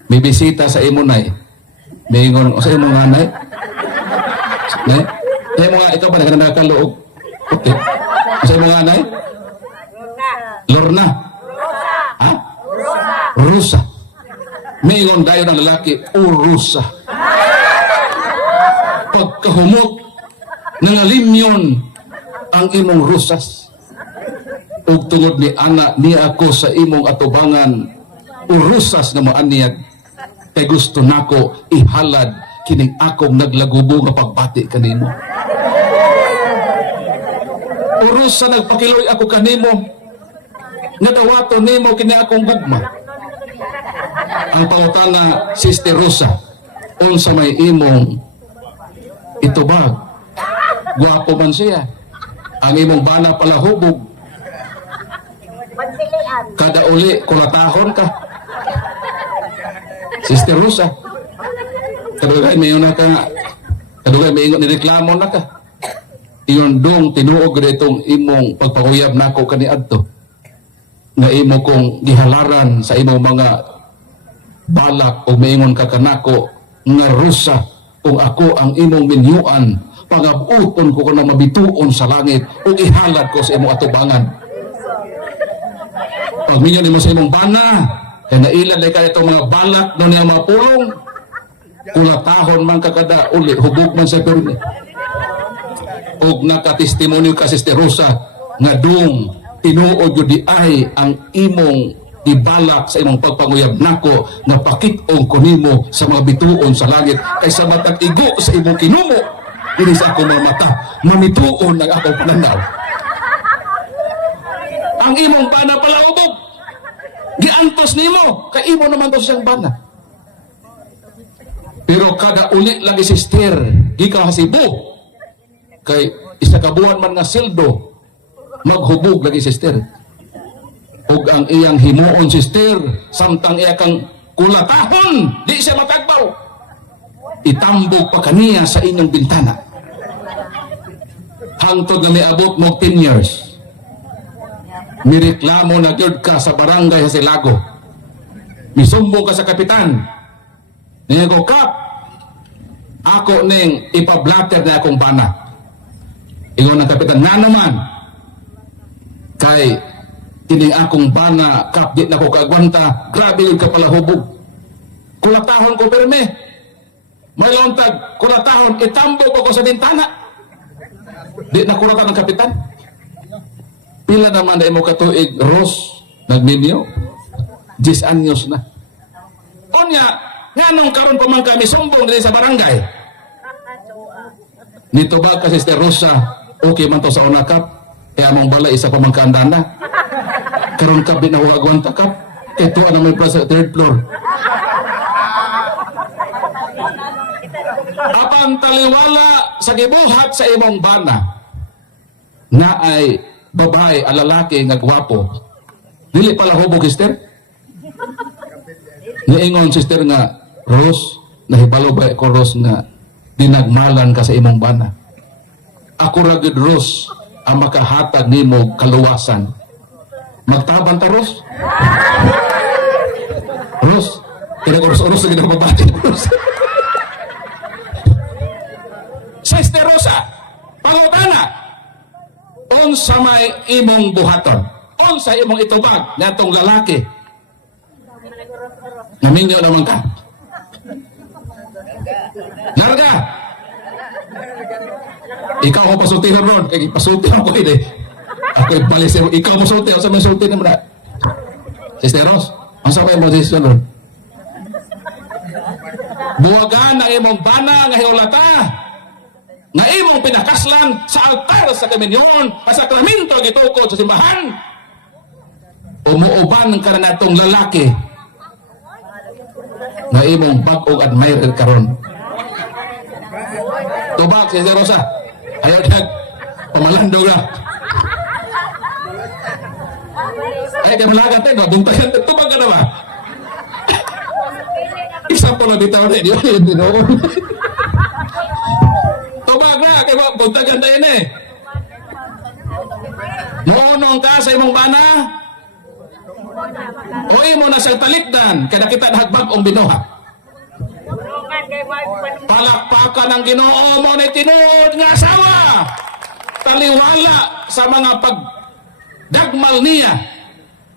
may bisita sa imo nay. May ingon sa imo nga nay. Nay, sa imo nga ikaw pa nagkakaluog. Okay. Sa imo nga nay? Lorna. Ha? Rusa. May ingon dayon ang lalaki, Rusa. Pagkahumot, nangalimyon ang imong rusas. Ug tungod ni ana ni ako sa imong atubangan urusas na moaniyag kay gusto nako ihalad kining akong naglagubo nga pagbati kanimo. Urusa nagpakiloy ako kanimo nga dawaton nimo kini akong gugma. Ang pangutana, Sister Rosa, unsa may imong itubag? Guwapo man siya. Ang imong bana pala hubog. Kada uli, kulatahon ka. Sister Rosa, kadugay may na ka, kadugay may ingon nireklamo na ka. Iyon dong tinuog itong imong pagpakuyab nako kaniadto. Nga imo kong gihalaran sa imong mga balak o maingon ka kanako nga Rosa kung ako ang imong minyuan pangabuton ko na mabituon sa langit o ihalad ko sa imong atubangan. Pag minyo nimo sa imong bana kay nailad lay ka itong mga balak no niya mapulong kulatahon man kakada uli hubog man sa pirmi og nakatestimonyo ka Sister Rosa nga dung tinuod yun di ay ang imong ibalak sa imong pagpanguyab nako nga pakit-ong ko nimo sa mga bituon sa langit kaysa matag igo sa imong kinumo ini sa akong mga mata mamituon ang akong pananaw. Ang imong bana pala ubog giantos nimo kay imo naman to siyang bana pero kada uli lagi sister gikan sa Cebu kay isa ka buwan man nga sildo maghubog lagi sister ug ang iyang himuon sister samtang iya kang kulatahon di siya matagbaw itambog pa kaniya sa inyong bintana hangtod nga miabot mo 10 years mireklamo na gyud ka sa barangay sa Silago misumbong ka sa kapitan niya ko kap ako ning ipablatter na akong bana ingon ng kapitan nga naman kay kining akong bana kap di na ko kaagwanta grabe yung kapalahubog kulatahon ko pirme may lontag kulatahon itambog ako sa bintana di na kulatan ng kapitan pila naman na imo katuig Ros nagminyo 10 anyos na unya nganong karon pa man kami sumbong dili sa barangay nito ba ka Sister Rosa okay man to sa una kap kaya among bala isa pa man kaandana karon ka binawagwan ta kap kay tuwa na may sa 3rd floor apang taliwala sa gibuhat sa imong bana nga ay babae a lalaki nga gwapo dili pala hubog sister niingon sister nga Ros nahibalo ba ko Ros nga dinagmalan ka sa imong bana ako ra gid Ros ang makahatag nimo kaluwasan magtaban ta Ros Ros kaya oros-oros lagi na babati Ros Sister Rosa pangutana unsa may imong buhaton, unsa imong itubag ngatong lalaki naminyo naman ka larga. Ikaw mo pasultihan ron, kaya pasultihan ko ini. Ako ipalis, ikaw mo sulti, sa may sulti naman na. Sister Ross, ang sabay mo sister ron. Buwagan ang imong bana nga hiulata, nga imong pinakaslan sa altar sa kaminyon, sa sakramento gitukod sa simbahan. Umuuban ka na natong lalaki, nga imong bag-og admirer karon. Tubag, Sister Rosa. Ayaw nag pamalandog na. Ay, kaya malagat tayo. Buntayan, tubag ka na ba? Isang po na dito rin. Tubag na, kaya buntayan tayo na eh. Muunong ka sa imong bana? O imo na sa talikdan, kaya nakita na hagbag-ong binuha. Palakpakan ng Ginoo mo na tinuod nga asawa. Taliwala sa mga pagdagmal niya.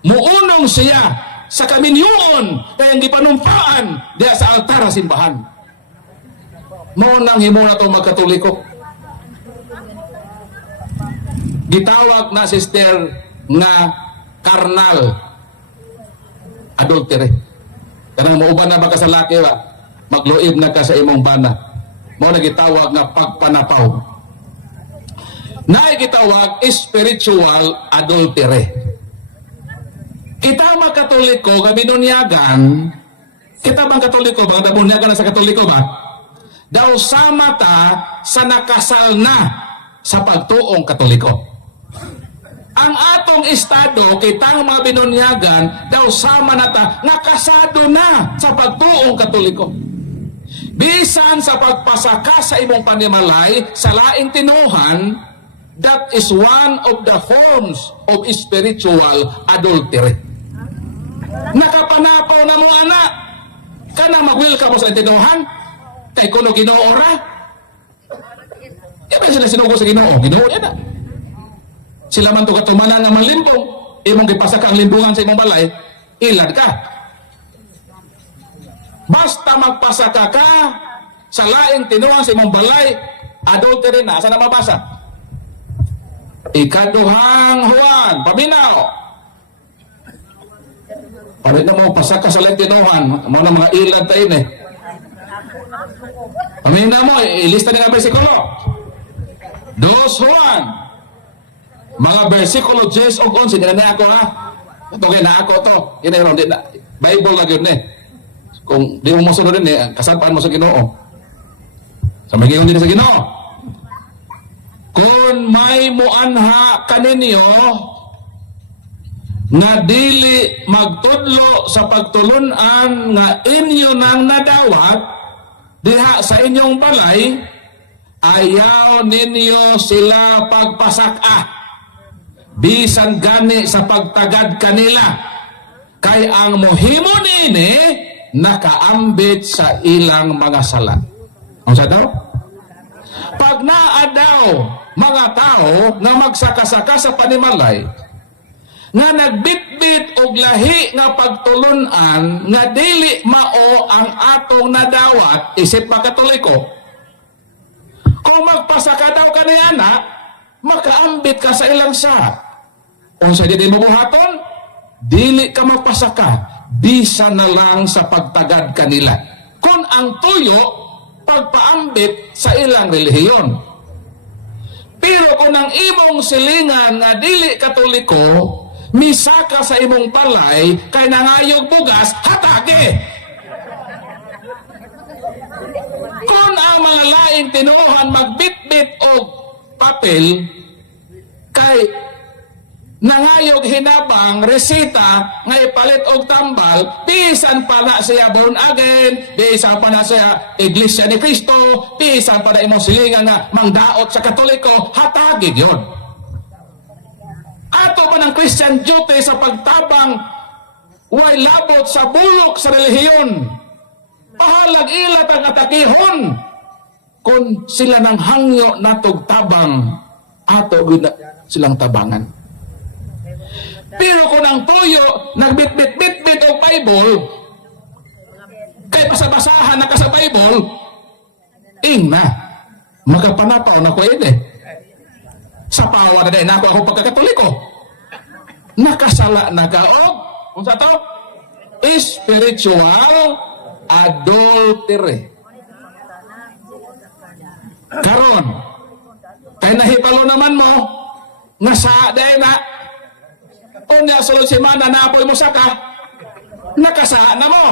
Muunong siya sa kaminyoon kaya hindi panumpaan diya sa altar simbahan. Munang himo na itong magkatoliko. Gitawag na sister nga karnal adultery. Kanang mauban na ba ka sa laki ba? Magluib na ka sa imong bana. Mao nagitawag nga pagpanapaw. Naigitawag spiritual adultery. Kita mga Katoliko nga binunyagan, kita bang Katoliko ba binunyagan na sa Katoliko ba? Daw sama ta sa nakasal na sa pagtuong Katoliko. Ang atong estado kitang mga binunyagan daw sama na ta nakasado na sa pagtuong Katoliko. Bisan sa pagpasaka sa imong panimalay sa laing tinuhan, that is one of the forms of spiritual adultery. Nakapanapaw na mo anak, kana mag-will ka mo sa tinuhan, kay kuno Ginoo ra. Iba sila sinugo sa Ginoo, Ginoo yan na. Sila man to katumanan nga manlimbong, imong gipasaka ang limbungan sa imong balay, ilad ka. Basta magpasaka ka sa laing tinuhan sa imong balay, adultery na. Saan na mabasa? Ikaduhang Juan, paminaw. Palit na mo, pasaka sa laing tinuhan, mga mga ilad tayo eh. Paminaw mo, ilista nila versikulo. 2 Juan, mga versikulo 10 o 11, hindi na ako ha. Ito kaya na ako to. Bible na yun eh. Kung di mo masunod din eh, kasapaan mo sa Ginoo. Sa magigon din sa Ginoo. Kung may muanha kaninyo na dili magtudlo sa pagtulunan nga inyo nang nadawat diha sa inyong balay, ayaw ninyo sila pagpasaka. Bisan gani sa pagtagad kanila. Kay ang mohimo nini nakaambit sa ilang mga sala. Ang sa daw? Pag naadaw mga tao nga magsakasaka sa panimalay, nga nagbitbit og lahi nga pagtulunan nga dili mao ang atong nadawat isip pa Katoliko, kung magpasaka daw kaniyana, makaambit ka sa ilang sa. Kung sa di mo buhaton, dili ka magpasaka. Bisa na lang sa pagtagad kanila. Kung ang tuyo, pagpaambit sa ilang relihiyon. Pero kung ang imong silingan nga dili Katoliko, misaka sa imong palay, kay nangayog bugas, hatage! Kung ang mga laing tinuhan magbitbit o papel, kay nangayog hinabang resita nga ipalit og tambal, bisan pa na siya born again, bisan pa na siya Iglesia ni Cristo, bisan pa na imong silingan nga mangdaot sa Katoliko, hatagid yun. Ato pa ng Christian duty sa pagtabang way labot sa bulok sa relihiyon, pahalag ilat ang atakihon kung sila nang hangyo natog tabang ato gina silang tabangan. Pero kung ang tuyo nagbit-bit-bit-bit og Bible, kay basa-basahan na ka sa Bible, ing na magapanapaw na ko ede. Sa pawa na dahil ako pagkakatoliko. Nakasala na ka og kung sa to? Spiritual adultery. Karon, kay nahipalo naman mo, nga sa dahil na, unya sulod semana na apoy mo saka, nakasa na mo.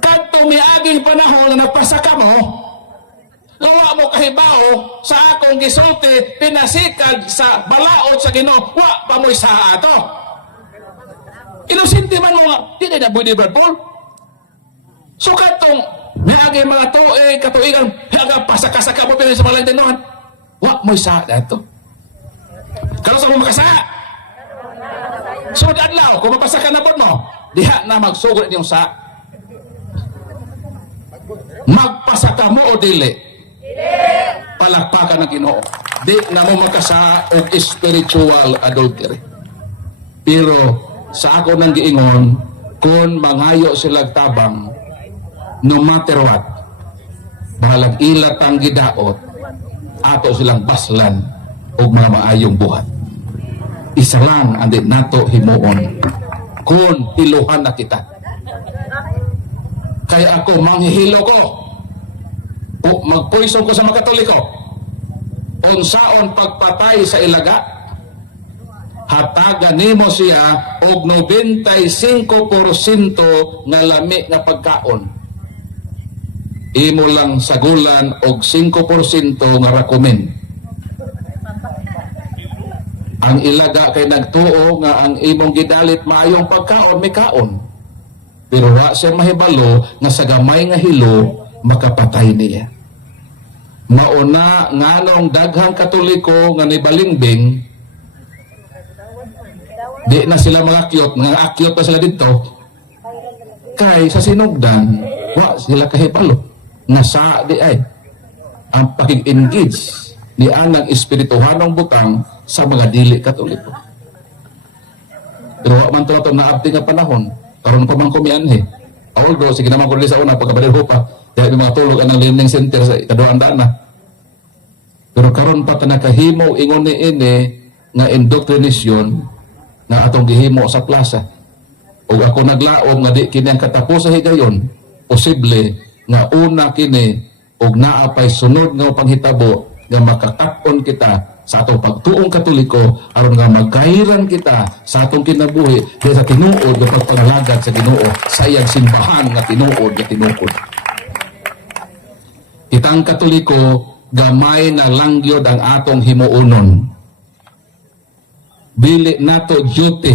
Kadto miaging panahon na nagpasaka mo, lawa mo kahibaw sa akong gisulti, pinasikad sa balaod sa Ginoo, wa pa mo'y sa ato. Inusinti man mo nga, di na pwede Brad Paul. So katong, miaging mga katuigan, haga pasaka-saka mo pinag sa Valentinoan, wa mo'y sa ato. Kalau sa mo makasa, so adlaw, kung mapasaka na po mo, diha na magsugod niyong sa magpasaka mo o dili? Palakpakan ng Ginoo. Di na mo makasa og spiritual adultery. Pero sa ako nang giingon, kung mangayo sila tabang, no matter what, bahalag ilat ang gidaot, ato silang baslan og mga maayong buhat. Isa lang ang di nato himuon, kung tiluhan na kita. Kaya ako, manghihilo ko, magpuison ko sa mga Katoliko, unsaon pagpatay sa ilaga, hatagan nimo siya og 95% nga lami nga pagkaon. Imo lang sagulan og 5% nga rakumen. Ang ilaga kay nagtuo nga ang imong gidalit maayong pagkaon, may kaon. Pero wa siya mahibalo nga sa gamay nga hilo makapatay niya. Mauna nganong daghang Katoliko nga nibalingbing, di na sila mga akyot, mga akyot pa sila dito, kay sa sinugdan, wa sila kahipalo. Nasa di ay, ang pakig-engage ni anang espirituhanong butang sa mga dili Katoliko. Pero wa man to naabdi nga panahon, karon pa man kumianhi. Although, sige naman ko sa una, pagkabalir ho pa, dahil mga tulog ang learning center sa ikaduhang dana. Pero karon pa tanakahimo ingon ni ini nga indoctrination na atong gihimo sa plaza. O ako naglaom nga di kini ang katapos sa higayon, posible nga una kini og naa pay sunod nga panghitabo nga makakapon kita sa atong pagtuong Katoliko aron nga magkairan kita sa atong kinabuhi dahil sa tinuod nga pagpangalagad sa Ginoo sa iyang simbahan nga tinuod nga tinukod. Kitang Katoliko gamay na langyod ang atong himuonon. Dili nato duty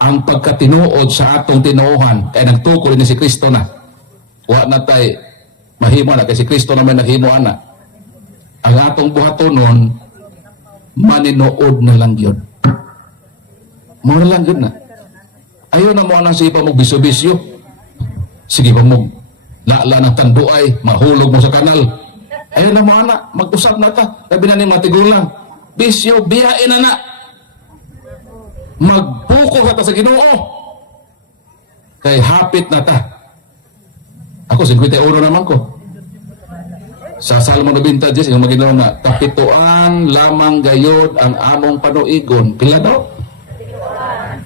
ang pagkatinuod sa atong tinuohan kay nagtukod ni si Kristo na. Wa na tay mahimo na kay si Kristo naman naghimo ana. Ang atong buhatonon maninuod na lang yun. Mo na lang yun na. Ayaw na mo anang sipa mo bisyo-bisyo. Sige pa mo lala ng tanduay, mahulog mo sa kanal. Ayaw na mo ana, mag-usap na ta. Labi na ni matigulang. Bisyo, biyain na na. Magbuko ka ta sa Ginoo. Kay hapit na ta. Ako, 51 naman ko. Sa Salmo 90, yung maginaw na, kapituan lamang gayod ang among panuigon. Pila daw?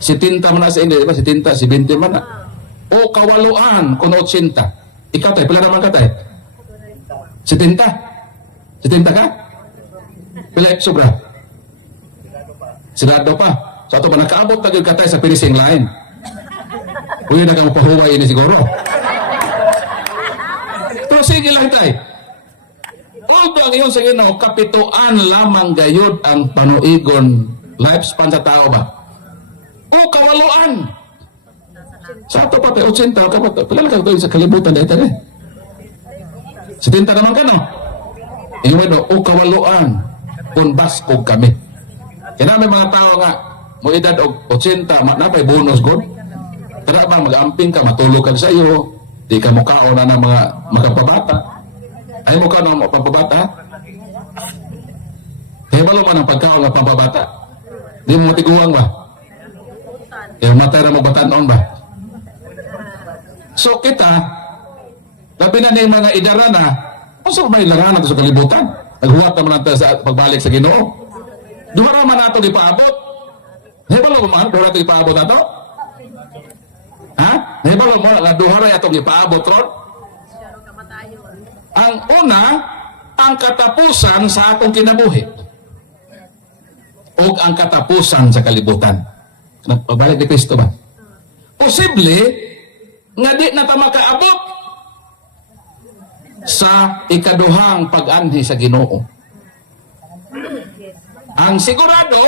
Si Tinta man na sa hindi, diba? Si Tinta, si 20 man na. O kawaluan, kung 80. Ikaw tayo, pila naman ka tayo? Si Tinta? Si Tinta ka? Pila sobra? Sigado pa. So ito pa, nakaabot tagil ka tayo sa finishing line. Uy, nagkamupahuway ini siguro. Pero sige lang tayo. Although ang iyong sa Ginoo, kapituan lamang gayod ang panuigon, lifespan sa tao ba? O kawaluan. Sa ato pa, 80 ka pa, pila ka ito sa kalibutan dahil tayo. 70 naman ka, no? Iyon mo, o kawaluan, kung baskog kami. Kaya namin mga tao nga, mo edad og 80, napay bonus god. Tara ba, mag-amping ka, matulog ka sa iyo, di ka mukhaon na ng mga magpapabata. Ay mo ka ng magpapabata? Nahibalo ba ng pagkaon nga pambabata? Di mo matiguang ba? Kaya matera mo batanon ba? So kita, labi na ng mga idara na, kung may larangan nato sa kalibutan, naghuwat naman natin sa pagbalik sa Ginoo. Duha raman nato di paabot. Nahibalo ba man? Duha nato di paabot nato? Ha? Nahibalo mo nga duha ra atong ipaabot ron? Ang una, ang katapusan sa atong kinabuhi. O ang katapusan sa kalibutan. Pagbalik ni Kristo ba? Posible nga di na ta makaabot sa ikaduhang pag-anhi sa Ginoo. Ang sigurado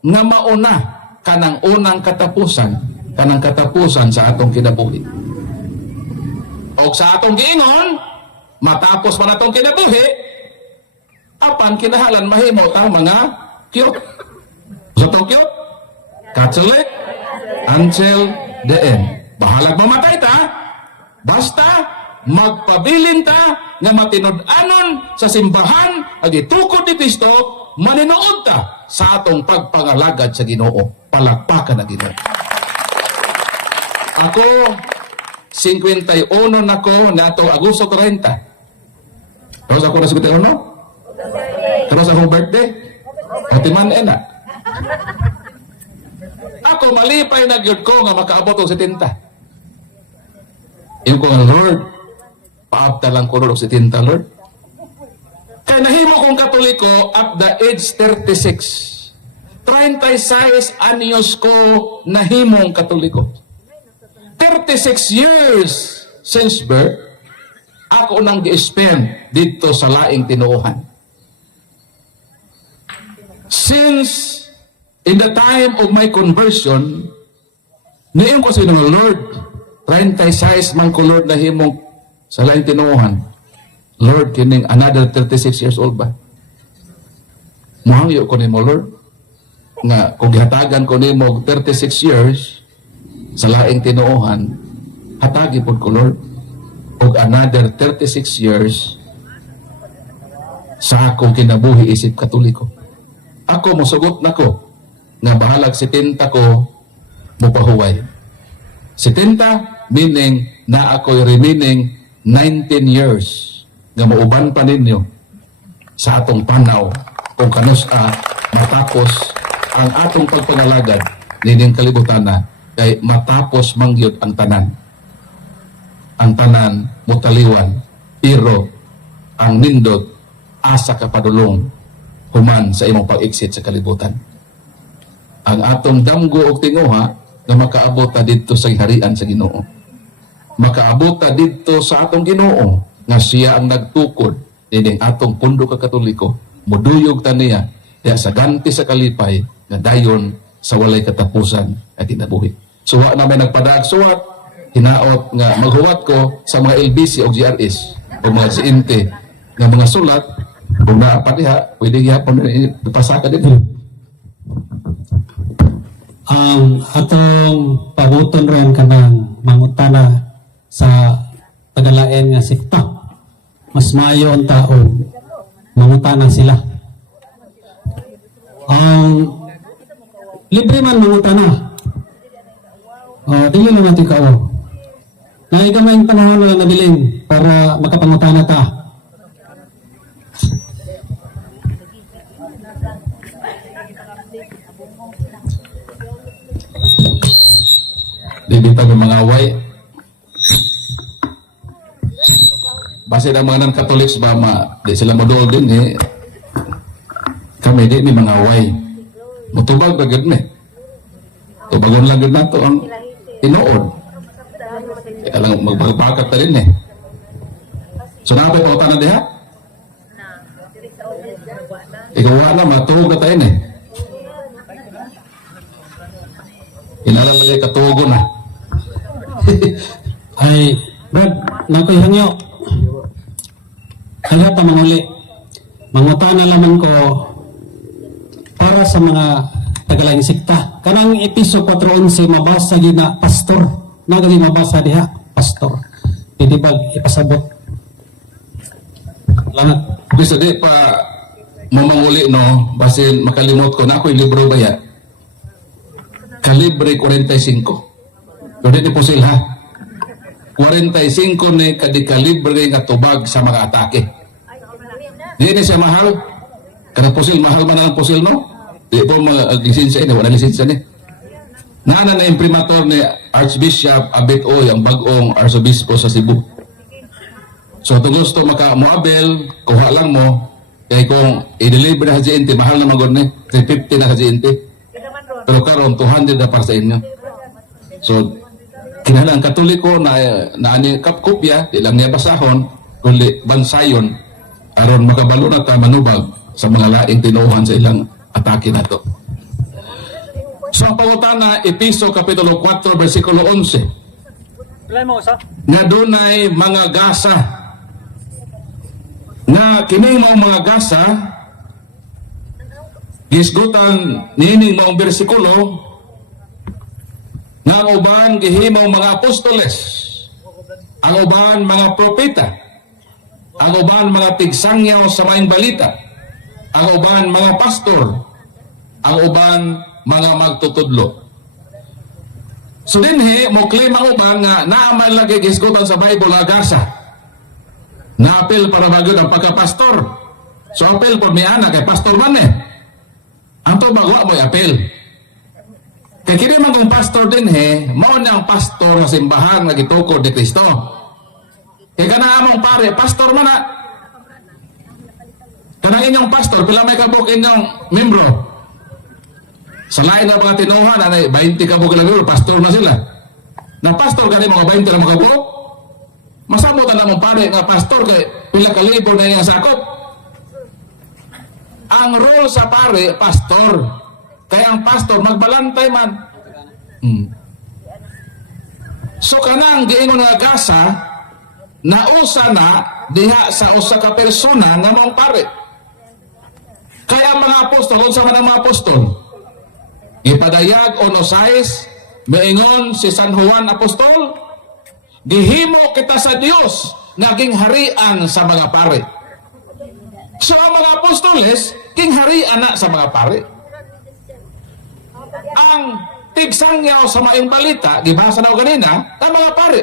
nga mauna kanang unang katapusan, kanang katapusan sa atong kinabuhi. O sa atong giingon, matapos man atong kinabuhi, apan kinahanglan mahimo tang mga cute. So to cute? Catholic until the end. Bahalag mamatay ta, basta magpabilin ta nga matinud-anon sa simbahan ag itukod ni Kristo, maninood ta sa atong pagpangalagad sa Ginoo. Palakpakan na Ginoo. Ako 51 nako nato Agosto 30. Tapos ako na 51? Tapos akong birthday? Patiman na. Ako malipay na gyud ko nga makaabot og 70. Yung ko nga, Lord, paabta lang ko rin og 70, Lord. Kaya nahimo kong Katoliko at the age 36. 36 anyos ko nahimong Katoliko. 36 years since birth, ako nang gi-spend dito sa laing tinuohan. Since in the time of my conversion, niyon ko sa inyo, Lord, 36 man ko, Lord, nahimong sa laing tinuohan. Lord, kining another 36 years old ba? Mahangyo ko nimo, Lord, nga kung gihatagan ko nimo 36 years sa laing tinuohan, hatagi po ko, Lord, og another 36 years sa akong kinabuhi isip Katoliko. Ako mosugot nako nga bahalag 70 ko mupahuway. 70 meaning na ako'y remaining 19 years nga mauban pa ninyo sa atong panaw kung kanusa matapos ang atong pagpangalagad nining kalibutan na kay matapos mangyod ang tanan. Ang tanan mutaliwan pero ang nindot asa ka padulong human sa imong pag-exit sa kalibutan. Ang atong damgo og tinguha na makaabot ta didto sa harian sa Ginoo. Makaabot ta didto sa atong Ginoo nga siya ang nagtukod nining atong pundo ka Katoliko. Muduyog ta niya diha sa ganti sa kalipay nga dayon sa walay katapusan at kinabuhi. Suwa na may nagpadag suwat, hinaot nga maghuwat ko sa mga LBC o GRS o mga CNT nga mga sulat kung naapat diha, pwede gyapon ipasaka dito. Ang atong pabuton rin kanang mangutana sa tagalain nga sikta. Mas maayo ang taon, mangutana sila. Ang libre man mangutana. Dili naman ikaw. Naigamay ang panahon na nabilin para makapangutana ta. Dibita ng mga away. Base ng mga non-Catholics ba, di sila modol din eh. Kami di ni mga away. Mutubag ba gud ni? Tubagon lang gud nato ang tinuod. Kaya lang magpagpakat ta rin eh. So napay pa tanan diha? Ikaw na matugod tayo eh. Kilala mo din katugo na. Ay, Brad, nakoy hangyo. Kaya pa manguli. Mangutana lamang ko para sa mga tagalang sikta. Kanang episode 4:11 mabasa gyud na pastor. Nagadi mabasa diha, pastor. Pwede ba ipasabot? Salamat. Gusto di pa mamanguli no, basin makalimot ko na ako yung libro ba yan? Kalibre 45. Pero di po sila. 45 ni kalibre nga tubag sa mga atake. Di ni siya mahal. Kada pusil, mahal man ang pusil no? Di po lisensya ni, wala lisensya ni. Nana na imprimatur ni Archbishop Abet Oy, ang bagong arsobispo sa Cebu. So kung gusto maka-moabel, kuha lang mo. Kaya kung i-deliver na sa GNT, mahal na magod ni. 350 na sa GNT. Pero karon 200 na para sa inyo. So, kinahanglan ang Katoliko na ani kapkopya, di lang niya basahon, kundi bansayon, aron makabalo na ta manubag sa mga laing tinuuhan sa ilang atake na to. So, ang pangutana, Episo Kapitulo 4, versikulo 11. Ilan mo sa? Nga dunay mga gasa na kining mga gasa gisgutan nining maong bersikulo nga ang uban gihimaw mga apostoles, ang uban mga propeta, ang uban mga tigsangyaw sa maing balita, ang uban mga pastor, ang uban mga magtutudlo. So dinhi mo claim ang uban nga naaman lagi gisgutan sa Bible nga gasa. Na-apel para bagod ang pagka-pastor. So apel po may anak kay pastor man eh. Ang to bagwa mo apel. Kaya kini man kung pastor din mao na ang pastor sa simbahan nga gitukod ni Kristo. Kaya kana among pare, pastor man na. Kanang inyong pastor, pila may kabuk inyong membro. Sa lain na mga tinuhan, 20 kabuk ilang membro, pastor na sila. Na pastor kani mga 20 na mga kabuk. Masabot na mong pare nga pastor kay pila ka libo na iyang sakop. Ang role sa pare, pastor. Kaya ang pastor, magbalantay man. So kanang giingon nga gasa, nausa na diha sa usa ka persona nga mong pare. Kaya ang mga apostol, unsa man ang mga apostol? Ipadayag onosais, maingon si San Juan Apostol, gihimo kita sa Dios naging harian sa mga pare. So ang mga apostoles king harian na sa mga pare. Ang tigsangyaw sa maing balita gibasa na ganina ang mga pare.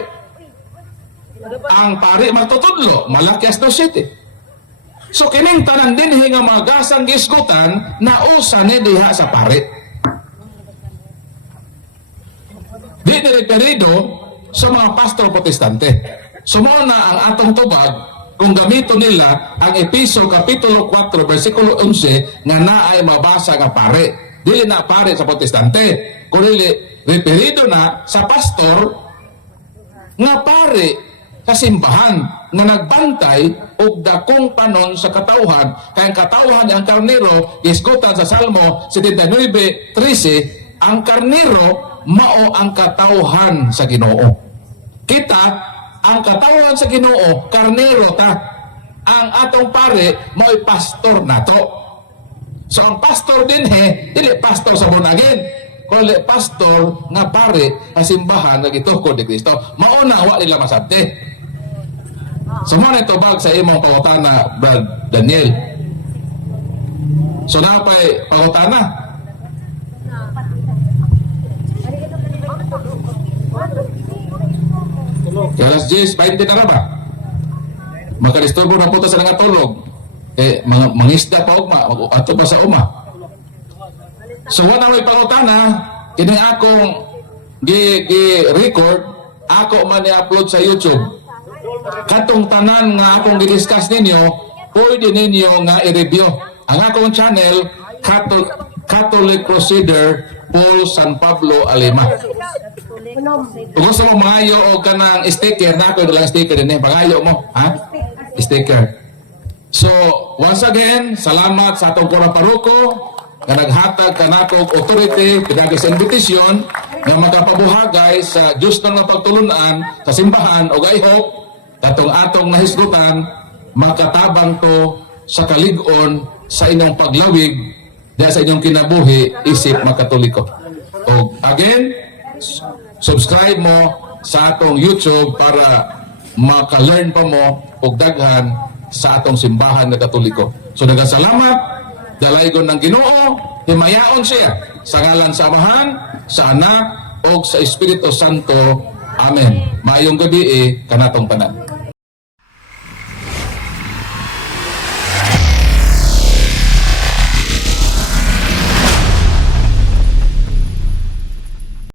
Ang pare magtutudlo Malakias 2:7. So kining tanan dinhi nga mga gasang gisgutan na usa ni diha sa pare. Di referido sa mga pastor protestante. Sumo na ang atong tubag kung gamito nila ang Episo Kapitulo 4 versikulo 11 nga naay mabasa nga pare. Dili na pare sa protestante, kundi referido na sa pastor nga pare sa simbahan nga nagbantay og dakong panon sa katawhan. Kaya ang katawhan ang karnero gisgutan sa Salmo 79:13, ang karnero mao ang katawhan sa Ginoo. Kita, ang katawhan sa Ginoo, karnero ta. Ang atong pare, mo'y pastor nato. So ang pastor din dili pastor sa bunagin. Kundi pastor nga pare sa simbahan nga gitukod ni Kristo. Mauna wa nila masabti. So mo na tubag sa imong pangutana, Brad Daniel. So napay pangutana. Kaya alas 10, 20 na ba? Magkadisturbo na po sa nangatulog. Mangisda pa ugma, ato pa sa uma. So wala may pangutana, kini akong gi-record, ako man i-upload sa YouTube. Katong tanan nga akong gi-discuss ninyo, pwede ninyo nga i-review. Ang akong channel, Catholic Crusader Paul San Pablo Alema. Kung gusto mo mangayo o ka ng sticker, na ako lang sticker din pangayo mo, ha? Sticker. So, once again, salamat sa atong kurang paruko na naghatag ka na kong authority, pinagis invitation na magkapabuhagay sa Diyos na pagtulunan sa simbahan o I hope katong atong nahisgutan magkatabang to sa kalig-on sa inyong paglawig dahil sa inyong kinabuhi isip magkatoliko. O again, subscribe mo sa atong YouTube para maka-learn pa mo og daghan sa atong simbahan na Katoliko. So, nagasalamat dalaygon ng Ginoo, himayaon siya sa ngalan sa Amahan, sa Anak, o sa Espiritu Santo. Amen. Maayong gabi kanatong tanan.